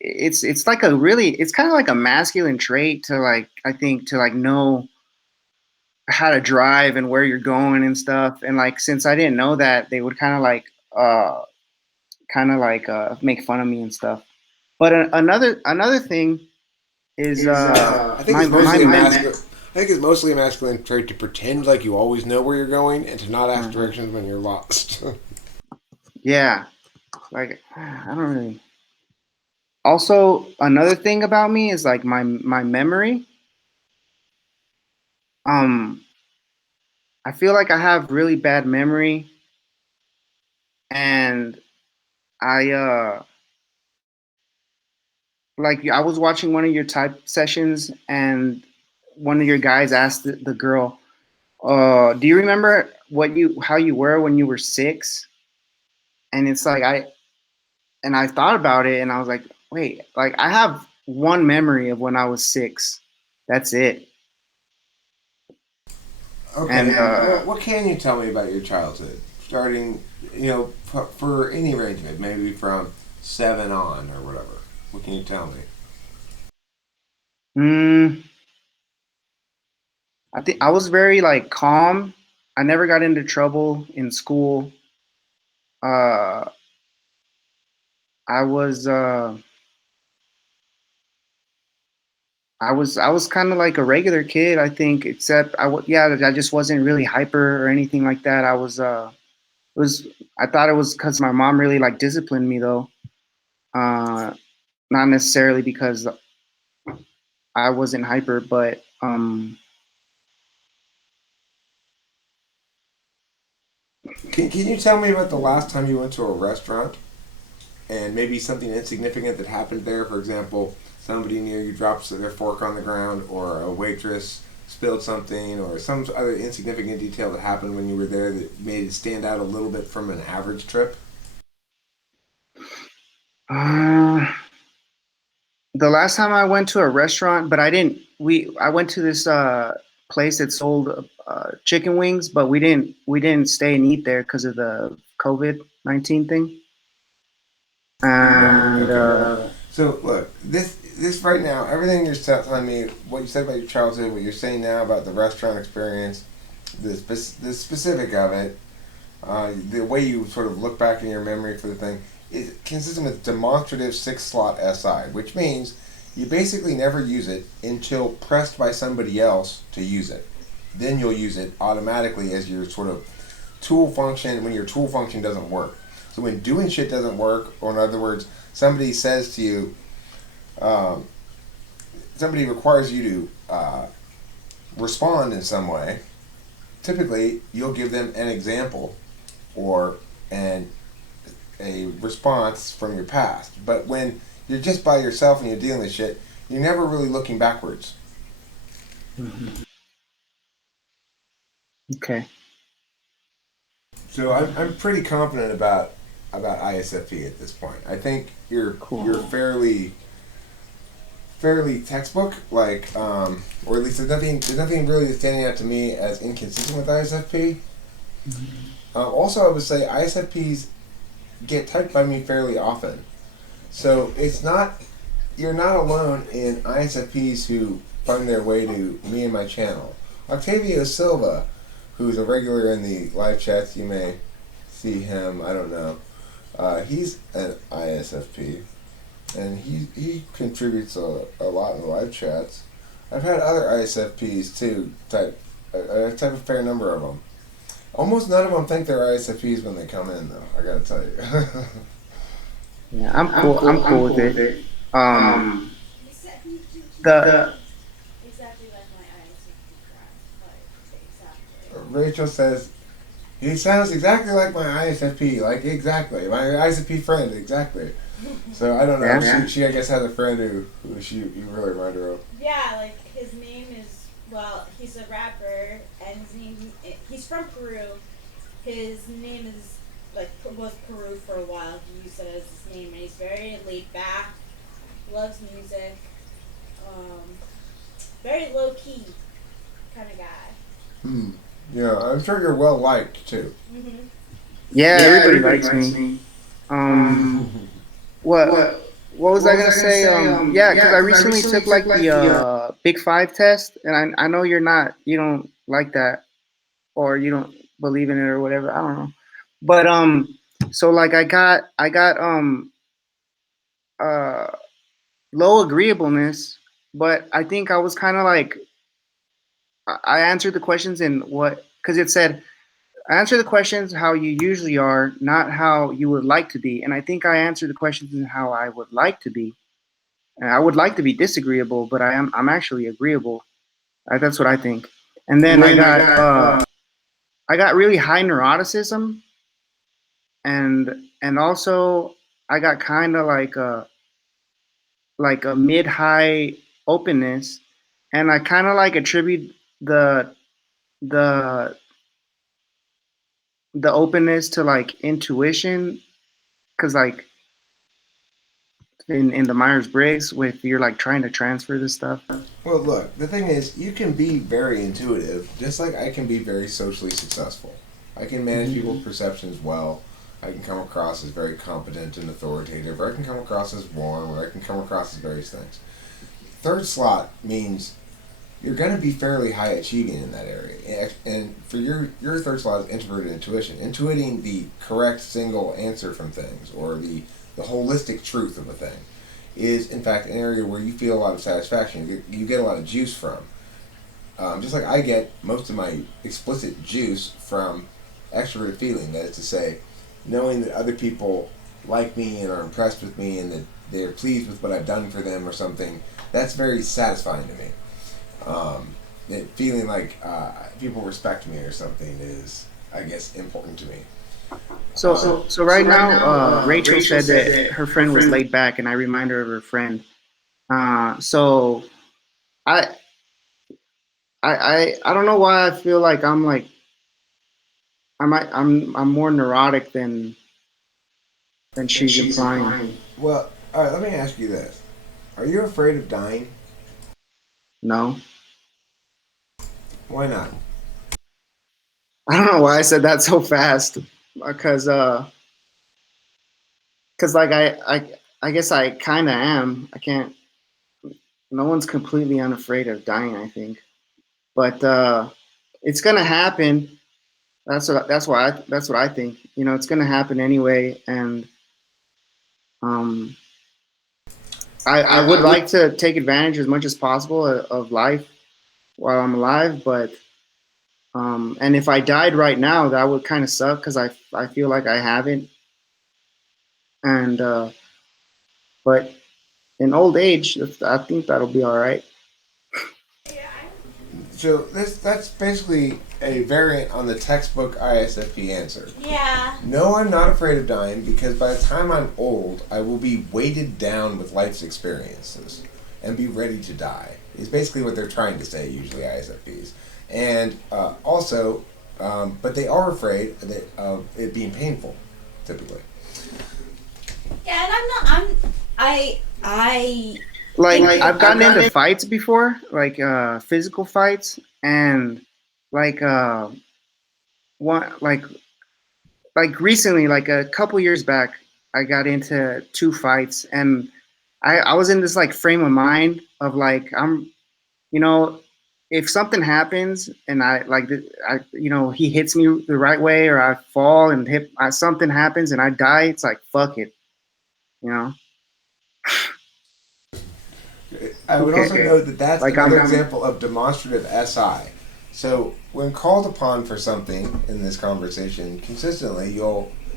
it's like it's kind of like a masculine trait to like I think to like know how to drive and where you're going and stuff. And like since I didn't know that, they would make fun of me and stuff. But another thing is I think my it's mostly my I think it's mostly a masculine trait to pretend like you always know where you're going and to not ask directions when you're lost. yeah, like I don't really. Also, another thing about me is like my memory. Um, I feel like I have really bad memory, and I like I was watching one of your type sessions, and one of your guys asked the girl, "Do you remember how you were when you were 6?" And it's like I thought about it, and I was like, wait, like I have one memory of when I was 6. That's it. Okay, And what can you tell me about your childhood? Starting, for any range of it, maybe from 7 on or whatever. What can you tell me? mm, I think I was very like calm. I never got into trouble in school. Uh, I was uh, I was kind of like a regular kid, I think, except I just wasn't really hyper or anything like that. It was I thought it was because my mom really like disciplined me though. Uh, Not necessarily because I wasn't hyper, but Can you tell me about the last time you went to a restaurant and maybe something insignificant that happened there? For example, somebody near you drops their fork on the ground, or a waitress spilled something, or some other insignificant detail that happened when you were there that made it stand out a little bit from an average trip? uh, the last time I went to a restaurant, but I didn't. I went to this place that sold chicken wings, but we didn't stay and eat there because of the COVID-19 thing. Right. And Okay. So look, this right now, everything you're telling me, what you said about your childhood, what you're saying now about the restaurant experience, the specific of it, The way you sort of look back in your memory for the thing is consistent with demonstrative 6-slot SI, which means you basically never use it until pressed by somebody else to use it. Then you'll use it automatically as your sort of tool function when your tool function doesn't work. So when doing shit doesn't work, or in other words, somebody says to you, um, somebody requires you to respond in some way, typically you'll give them an example or a response from your past. But when you're just by yourself and you're dealing with shit, you're never really looking backwards. Mm-hmm. Okay. So I'm pretty confident about ISFP at this point. I think you're fairly textbook, like, or at least there's nothing really standing out to me as inconsistent with ISFP. Also, I would say ISFPs get typed by me fairly often, so you're not alone in ISFPs who find their way to me and my channel. Octavio Silva, who's a regular in the live chats, you may see him. I don't know. He's an ISFP. And he contributes a lot in the live chats. I've had other ISFPs too. I type a fair number of them. Almost none of them think they're ISFPs when they come in, though. I gotta tell you. Yeah, I'm cool. I'm cool with it. The Exactly like my ISFP friend. Like, exactly. Rachel says he sounds exactly like my ISFP. Like exactly my ISFP friend. Exactly. So I don't know. Yeah. She I guess has a friend who you really remind her of. Yeah, like his name is, well, he's a rapper and he's from Peru. His name is was Peru for a while. He used it as his name, and he's very laid back, loves music, very low key kind of guy. Yeah, I'm sure you're well liked too. Mm-hmm. Yeah, everybody likes me. What was I gonna say? Yeah, because I recently took like the Big Five test, and I know you don't like that, or you don't believe in it or whatever. I don't know, but so like I got uh low agreeableness, but I think I was kind of like I answered the questions in what because it said answer the questions how you usually are, not how you would like to be, and I think I answered the questions in how I would like to be. And I would like to be disagreeable, but I'm actually agreeable. That's what I think. And then I got really high neuroticism, and also I got kind of like a mid high openness, and I kind of like attribute the the the openness to like intuition, because like in the Myers Briggs, with you're like trying to transfer this stuff. Well, look, the thing is, you can be very intuitive, just like I can be very socially successful. I can manage people's perceptions well. I can come across as very competent and authoritative, or I can come across as warm, or I can come across as various things. Third slot means you're going to be fairly high achieving in that area. And for your third slot is introverted intuition. Intuiting the correct single answer from things, or the holistic truth of a thing, is in fact an area where you feel a lot of satisfaction. You get a lot of juice from. Just like I get most of my explicit juice from extroverted feeling, that is to say, knowing that other people like me and are impressed with me and that they're pleased with what I've done for them or something, that's very satisfying to me. That feeling like people respect me or something is, I guess, important to me. So right now, Rachel said that her friend was laid back, and I remind her of her friend. So I I don't know why I feel like I'm more neurotic than she's implying. Well, all right, let me ask you this. Are you afraid of dying? No, Why not? I don't know why I said that so fast. Because like I guess I kind of am. I can't. No one's completely unafraid of dying, I think, but it's gonna happen. That's what I think. You know, it's gonna happen anyway, and um, I would I would. like to take advantage as much as possible of life while I'm alive, but and if I died right now, that would kind of suck because I feel like I haven't, and but in old age, I think that'll be all right. So that's basically a variant on the textbook ISFP answer. Yeah. No, I'm not afraid of dying because by the time I'm old, I will be weighted down with life's experiences and be ready to die. Is basically what they're trying to say. Usually ISFPs, and also, but they are afraid of it being painful, typically. Yeah, and I'm not. I Like think I've gotten into fights before, like physical fights, and like one like recently, like a couple years back, I got into two fights, and I was in this like frame of mind of like you know, if something happens and he hits me the right way, or I fall and something happens and I die, it's like fuck it, you know. I would also Okay, note that that's like another example of demonstrative SI. So when called upon for something in this conversation, consistently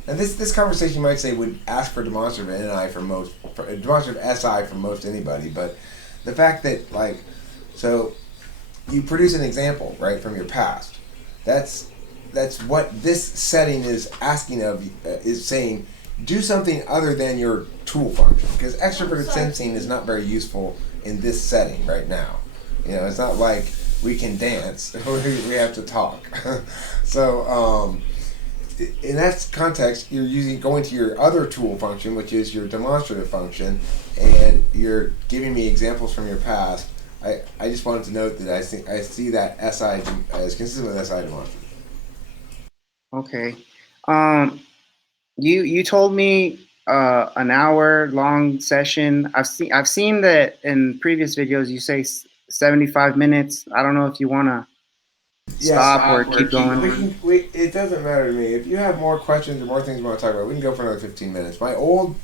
and this conversation you might say would ask for demonstrative NI for demonstrative SI from most anybody, but the fact that so you produce an example right from your past. That's that's what this setting is asking of you, is saying do something other than your tool function because extroverted sensing is not very useful in this setting right now. It's not like we can dance or we have to talk. So in that context, you're going to your other tool function, which is your demonstrative function, and you're giving me examples from your past. I just wanted to note that I see that SI as consistent with SI demonstrative. okay. Um, you told me an hour long session. I've seen that in previous videos. You say 75 minutes. I don't know if you want to Yes, stop or keep we going. can. It doesn't matter to me. If you have more questions or more things we want to talk about, we can go for another 15 minutes.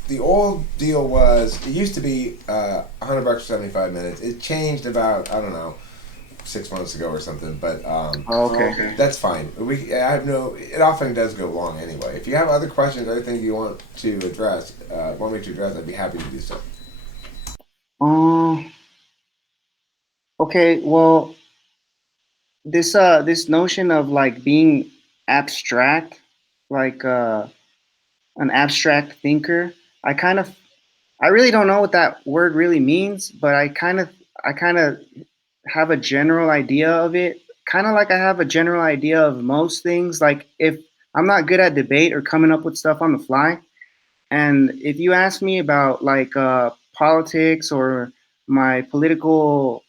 The old deal was it used to be $100 for 75 minutes. It changed about I don't know 6 months ago or something. But Oh, okay. that's fine. I have no. It often does go long anyway. If you have other questions, other things you want me to address, I'd be happy to do so. Um. Okay. Well, this notion of like being abstract, like an abstract thinker. I kind of I really don't know what that word really means, but I kind of have a general idea of it. Kind of like I have a general idea of most things. Like if I'm not good at debate or coming up with stuff on the fly, and if you ask me about like politics or my political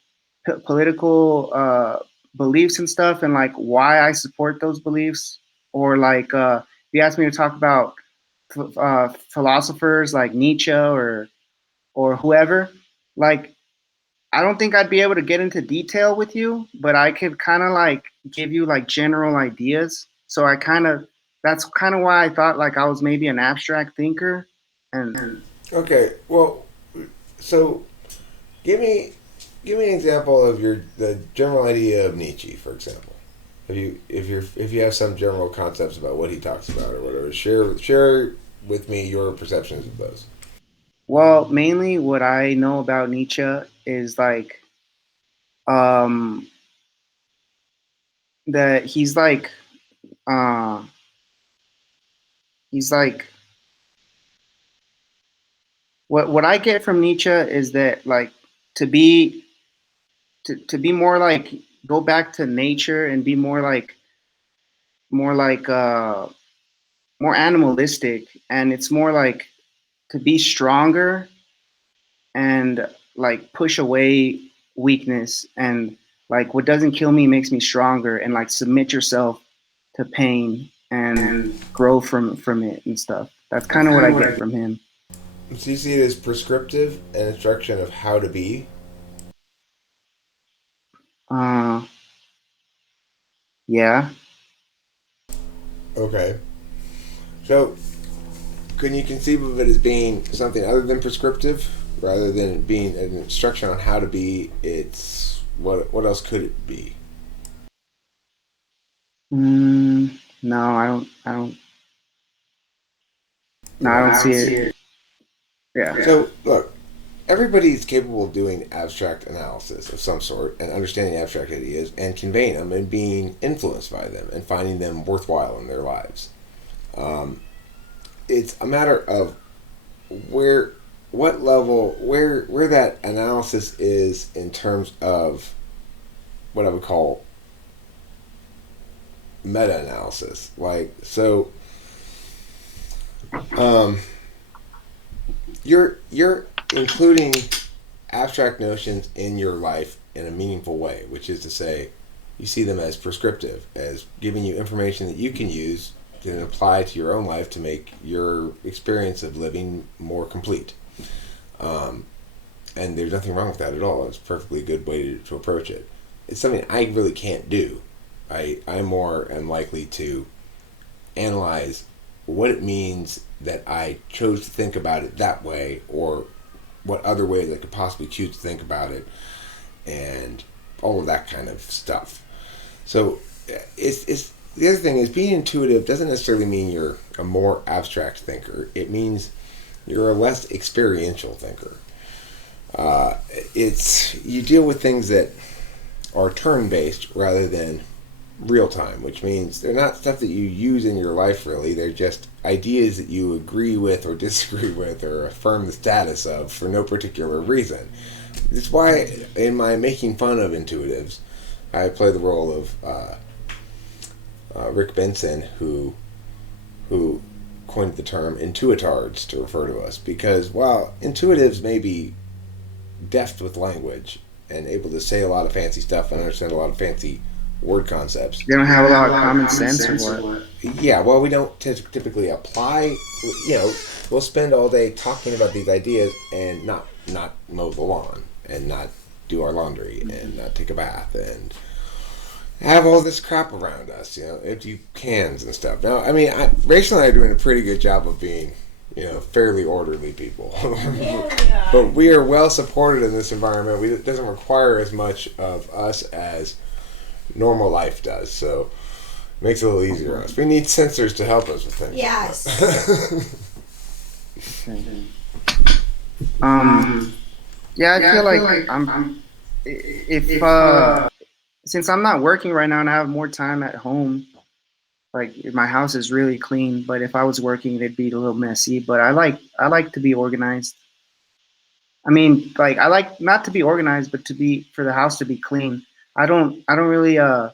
beliefs and stuff, and like why I support those beliefs, or like if you ask me to talk about philosophers like Nietzsche or whoever, like I don't think I'd be able to get into detail with you, but I could kind of like give you like general ideas. So I kind of that's kind of why I thought like I was maybe an abstract thinker. And Okay. Well, so give me give me an example of the general idea of Nietzsche, for example. If you have some general concepts about what he talks about or whatever, share with me your perceptions of those. well, mainly what I know about Nietzsche is like um that uh he's like what I get from Nietzsche is that like to be to be more like go back to nature and be more like more animalistic, and it's more like to be stronger and like push away weakness, and like what doesn't kill me makes me stronger, and like submit yourself to pain and grow from it and stuff. That's That's kind of what kind I of what get I. from him. So you see it as prescriptive and instruction of how to be. uh yeah. Okay. So, can you conceive of it as being something other than prescriptive, rather than being an instruction on how to be? It's what else could it be? Mm, no, I don't. I don't. No, You I know. don't see it. Yeah. So, look, everybody's capable of doing abstract analysis of some sort and understanding abstract ideas and conveying them and being influenced by them and finding them worthwhile in their lives. Um, it's a matter of where, what level, where that analysis is in terms of what I would call meta-analysis. Like, so, um, you're including abstract notions in your life in a meaningful way, which is to say, you see them as prescriptive, as giving you information that you can use to apply to your own life to make your experience of living more complete. Um, and there's nothing wrong with that at all. It's a perfectly good way to approach it. It's something I really can't do. I more am likely to analyze what it means that I chose to think about it that way, or what other ways I could possibly choose to think about it, and all of that kind of stuff. So it's the other thing is being intuitive doesn't necessarily mean you're a more abstract thinker. It means you're a less experiential thinker. It's you deal with things that are turn based rather than real time, which means they're not stuff that you use in your life really. They're just ideas that you agree with or disagree with or affirm the status of for no particular reason. That's why in my making fun of intuitives, I play the role of Rick Benson, who coined the term intuitards to refer to us, because while intuitives may be deft with language and able to say a lot of fancy stuff and understand a lot of fancy word concepts. They don't have a lot of common sense or what? Yeah, well, we don't typically apply. You know, we'll spend all day talking about these ideas and not mow the lawn and not do our laundry and not take a bath and have all this crap around us. You know, empty cans and stuff. Now, I mean, Rachel and I are doing a pretty good job of being, fairly orderly people. Yeah. But we are well supported in this environment. It doesn't require as much of us as normal life does, so it makes it a little easier on us. We need sensors to help us with things. Yes. Yeah, I feel like I'm if since I'm not working right now and I have more time at home, like my house is really clean, but if I was working it'd be a little messy, but I like to be organized. I mean, like I like not to be organized, but to be for the house to be clean. I don't really I've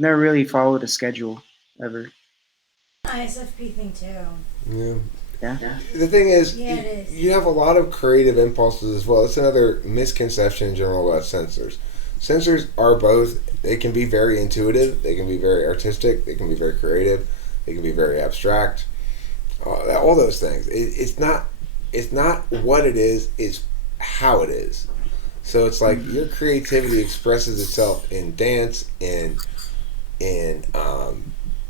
never really followed a schedule ever. ISFP thing too. Yeah. Yeah. The thing is, Yeah, it is. you have a lot of creative impulses as well. It's another misconception in general about sensors. Sensors are both, they can be very intuitive, they can be very artistic, they can be very creative, they can be very abstract. All those things. It's not what it is, it's how it is. So it's like your creativity expresses itself in dance, in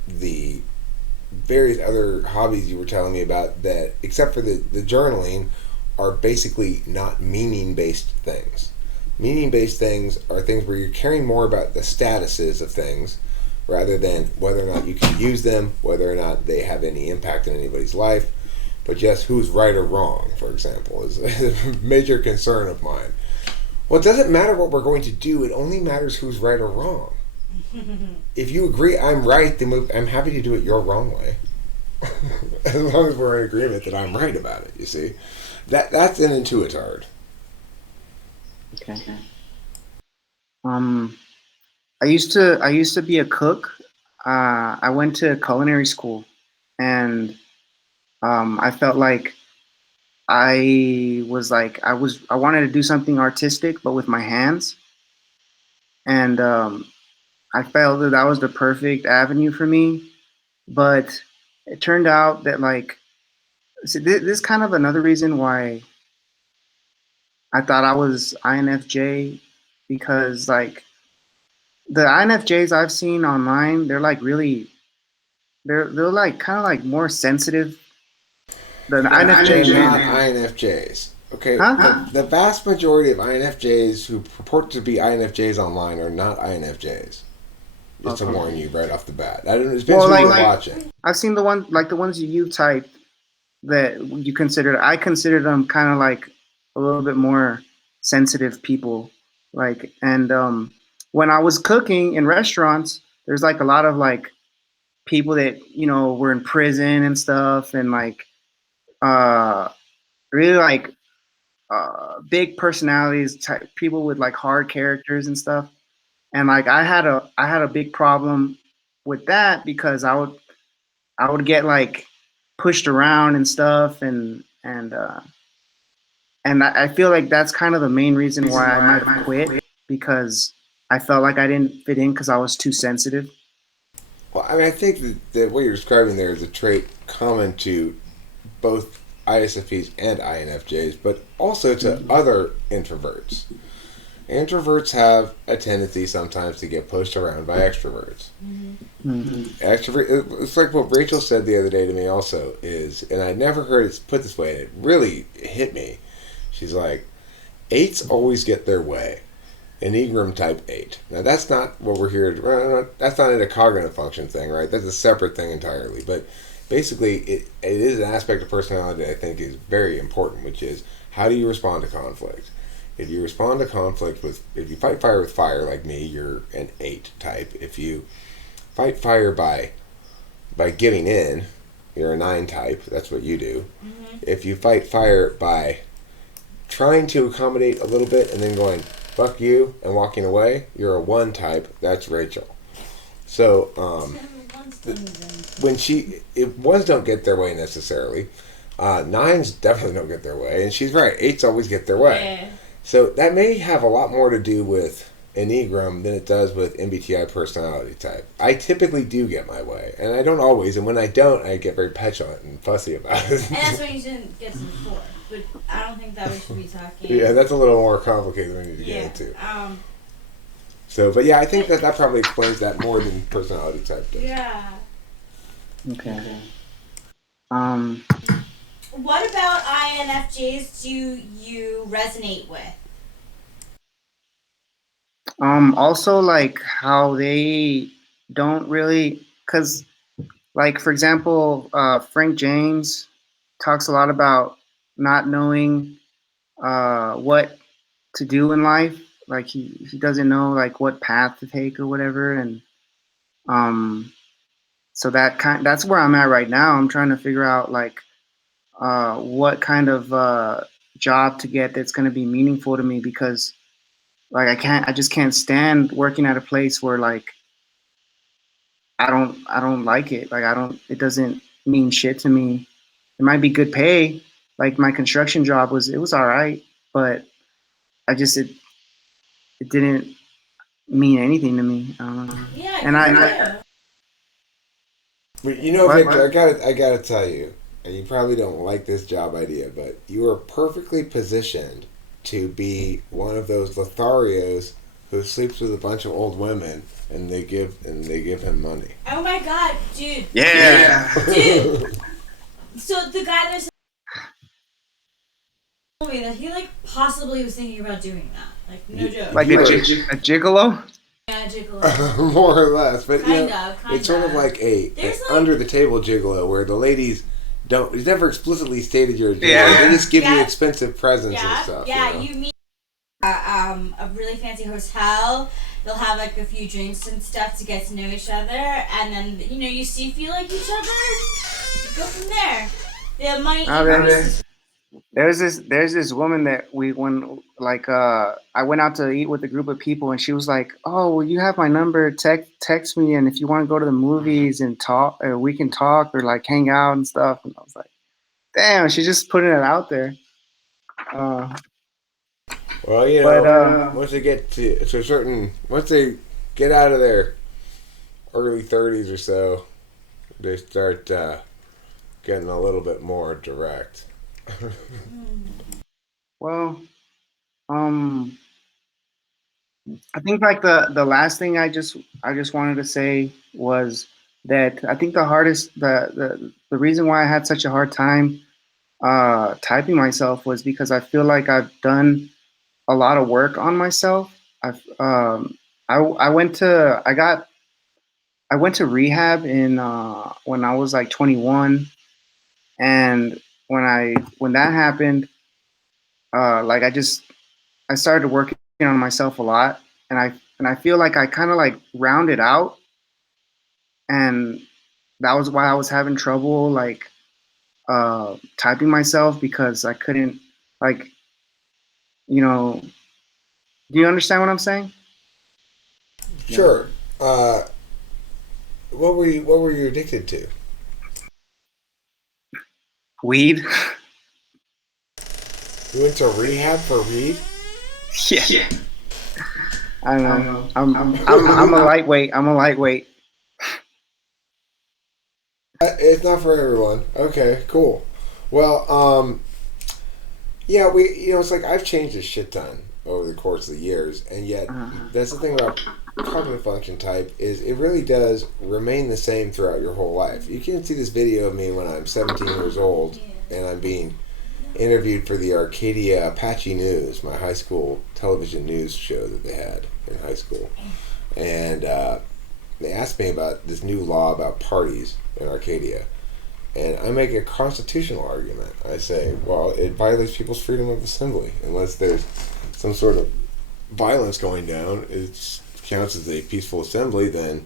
the various other hobbies you were telling me about that, except for the journaling, are basically not meaning based things. Meaning based things are things where you're caring more about the statuses of things rather than whether or not you can use them, whether or not they have any impact in anybody's life, but just who's right or wrong, for example, is a major concern of mine. Well, it doesn't matter what we're going to do, it only matters who's right or wrong. If you agree I'm right, then I'm happy to do it your wrong way. As long as we're in agreement that I'm right about it, you see. That's an intuitard. Okay. Um, I used to be a cook. I went to culinary school, and I felt like I wanted to do something artistic, but with my hands, and I felt that that was the perfect avenue for me. But it turned out that this is kind of another reason why I thought I was INFJ, because like the INFJs I've seen online, they're like really they're like kind of like more sensitive than They're INFJ not men. INFJs. Okay, Huh? the vast majority of INFJs who purport to be INFJs online are not INFJs. Just to Okay. warn you right off the bat. I don't know, it depends Well, who like you're watching. I've seen the ones you typed that you considered. I consider them kind of like a little bit more sensitive people. Like, and when I was cooking in restaurants, there's like a lot of like people that were in prison and stuff, and like uh really like big personalities, type people with like hard characters and stuff. And like I had a big problem with that because I would get like pushed around and stuff, and I feel like that's kind of the main reason why I might have quit, because I felt like I didn't fit in because I was too sensitive. Well, I mean, I think that what you're describing there is a trait common to both ISFPs and INFJs, but also to other introverts. Introverts have a tendency sometimes to get pushed around by extroverts. Mm-hmm. Extrovert, it's like what Rachel said the other day to me. Also, is, and I never heard it put this way, and it really hit me. She's like, eights always get their way. Enneagram type 8. Now, that's not what we're here to. That's not a cognitive function thing, right? That's a separate thing entirely. But basically, it is an aspect of personality that I think is very important, which is how do you respond to conflict? If you respond to conflict if you fight fire with fire like me, you're an 8 type. If you fight fire by giving in, you're a 9 type. That's what you do. Mm-hmm. If you fight fire by trying to accommodate a little bit and then going fuck you and walking away, you're a 1 type. That's Rachel. So ones don't get their way necessarily. Nines definitely don't get their way, and she's right. Eights always get their way. Yeah. So that may have a lot more to do with Enneagram than it does with MBTI personality type. I typically do get my way, and I don't always. And when I don't, I get very petulant and fussy about it. And that's why you shouldn't get to the four. But I don't think that we should be talking. Yeah, that's a little more complicated than we need to get into. So, but yeah, I think that probably explains that more than personality type does. Yeah. Okay. What about INFJs do you resonate with? Also like how they don't really, because like for example, Frank James talks a lot about not knowing what to do in life. Like he doesn't know like what path to take or whatever, and um, so that's where I'm at right now. I'm trying to figure out like what kind of job to get that's going to be meaningful to me, because like I just can't stand working at a place where like I don't like it. Like it doesn't mean shit to me. It might be good pay. Like my construction job was all right, but I just it didn't mean anything to me. I don't know. Yeah, And good I for you. But you know, what? Victor, I gotta tell you, and you probably don't like this job idea, but you are perfectly positioned to be one of those Lotharios who sleeps with a bunch of old women, and they give him money. Oh my god, dude. Yeah. Dude. So the guy that told me that he like possibly was thinking about doing that. Like no joke. Like a gigolo? Yeah, gigolo. More or less, but Kinda. it's sort of like an There's like- under the table gigolo where the ladies don't. It's never explicitly stated you're a gigolo. Yeah. They just give you Yeah. expensive presents and Yeah, stuff. yeah. You know? You meet a really fancy hotel. They'll have like a few drinks and stuff to get to know each other, and then you feel like each other. You go from there. They might. There's this woman that when like I went out to eat with a group of people, and she was like, "Oh, well, you have my number. Text me, and if you want to go to the movies and talk, we can talk or like hang out and stuff." And I was like, "Damn, she's just putting it out there." Well, But once they get once they get out of their early 30s or so, they start getting a little bit more direct. well, I think like the last thing I just wanted to say was that I think the reason why I had such a hard time typing myself was because I feel like I've done a lot of work on myself. I went to rehab in when I was like 21, and when that happened, like I started working on myself a lot, and I feel like I kind of like rounded out, and that was why I was having trouble like typing myself because I couldn't like you know. Do you understand what I'm saying? Yeah. Sure. Uh, what were you addicted to? Weed. You went to rehab for weed? Yeah. I don't I know. don't know. I'm a lightweight. I'm a lightweight. It's not for everyone. Okay, cool. Well, yeah, it's like I've changed a shit ton over the course of the years, and yet that's the thing about cognitive function type is it really does remain the same throughout your whole life. You can see this video of me when I'm 17 years old, and I'm being interviewed for the Arcadia Apache News, my high school television news show that they had in high school, and they asked me about this new law about parties in Arcadia. And I make a constitutional argument. I say, well, it violates people's freedom of assembly. Unless there's some sort of violence going down, it counts as a peaceful assembly, then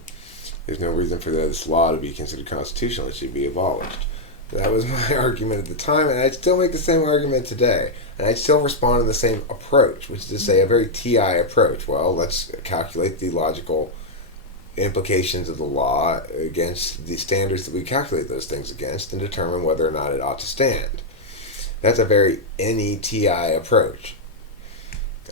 there's no reason for this law to be considered constitutional. It should be abolished. That was my argument at the time, and I'd still make the same argument today. And I'd still respond in the same approach, which is to say a very TI approach. Well, let's calculate the logical implications of the law against the standards that we calculate those things against and determine whether or not it ought to stand. That's a very NETI approach.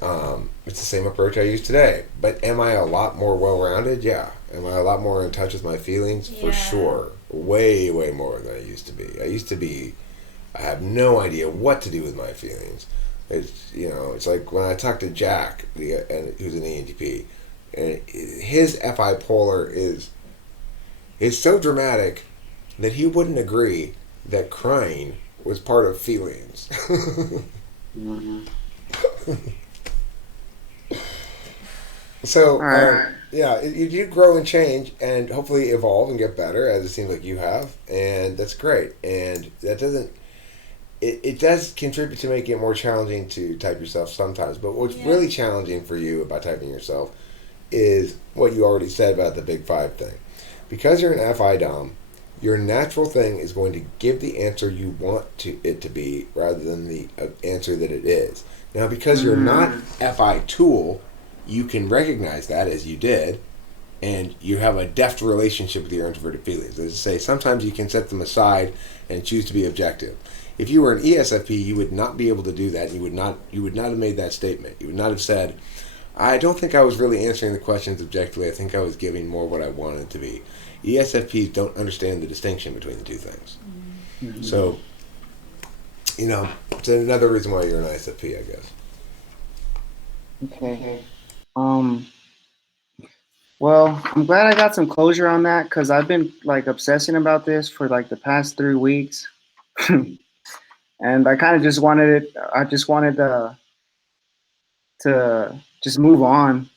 It's the same approach I use today. But am I a lot more well-rounded? Yeah. Am I a lot more in touch with my feelings? Yeah. For sure. Way, way more than I used to be. I have no idea what to do with my feelings. It's like when I talk to Jack, who's an ENTP, and his FI polar is so dramatic that he wouldn't agree that crying was part of feelings. So, yeah, you do grow and change and hopefully evolve and get better, as it seems like you have, and that's great. And that doesn't, it does contribute to making it more challenging to type yourself sometimes. But what's really challenging for you about typing yourself is what you already said about the big five thing. Because you're an FI Dom, your natural thing is going to give the answer you want it to be rather than the answer that it is. Now, because you're not FI Tool, you can recognize that as you did, and you have a deft relationship with your introverted feelings. As I say, sometimes you can set them aside and choose to be objective. If you were an ESFP, you would not be able to do that. You would not have made that statement. You would not have said, I don't think I was really answering the questions objectively. I think I was giving more what I wanted to be. ESFPs don't understand the distinction between the two things. Mm-hmm. So, it's another reason why you're an ISFP, I guess. Okay. Well, I'm glad I got some closure on that because I've been like obsessing about this for like the past 3 weeks, and I kind of just wanted it. I just wanted to just move on.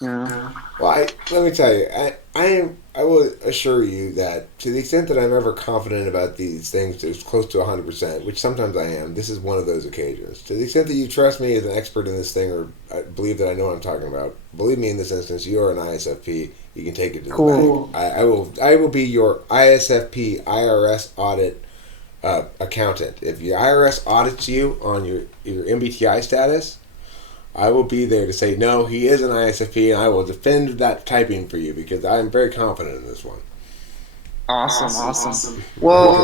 Well, let me tell you, I will assure you that to the extent that I'm ever confident about these things, it's close to 100%, which sometimes I am. This is one of those occasions. To the extent that you trust me as an expert in this thing, or I believe that I know what I'm talking about, believe me in this instance, you are an ISFP. You can take it to the bank. I will be your ISFP IRS audit accountant. If your IRS audits you on your MBTI status, I will be there to say, no, he is an ISFP, and I will defend that typing for you because I am very confident in this one. Awesome. Well,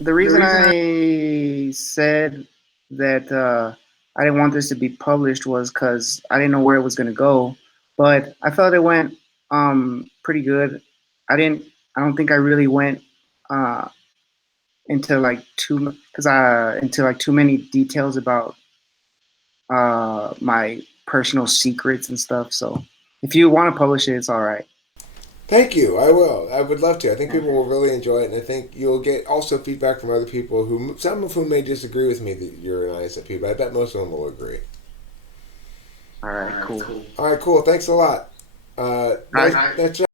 the reason I said that I didn't want this to be published was because I didn't know where it was going to go, but I felt it went pretty good. I don't think I really went uh, into like too many details about my personal secrets and stuff. So if you want to publish it, it's all right. Thank you. I will. I would love to. I think people will really enjoy it, and I think you'll get also feedback from other people who, some of whom may disagree with me that you're an ISFP, but I bet most of them will agree. All right, cool. All right, cool. Thanks a lot. Nice chat.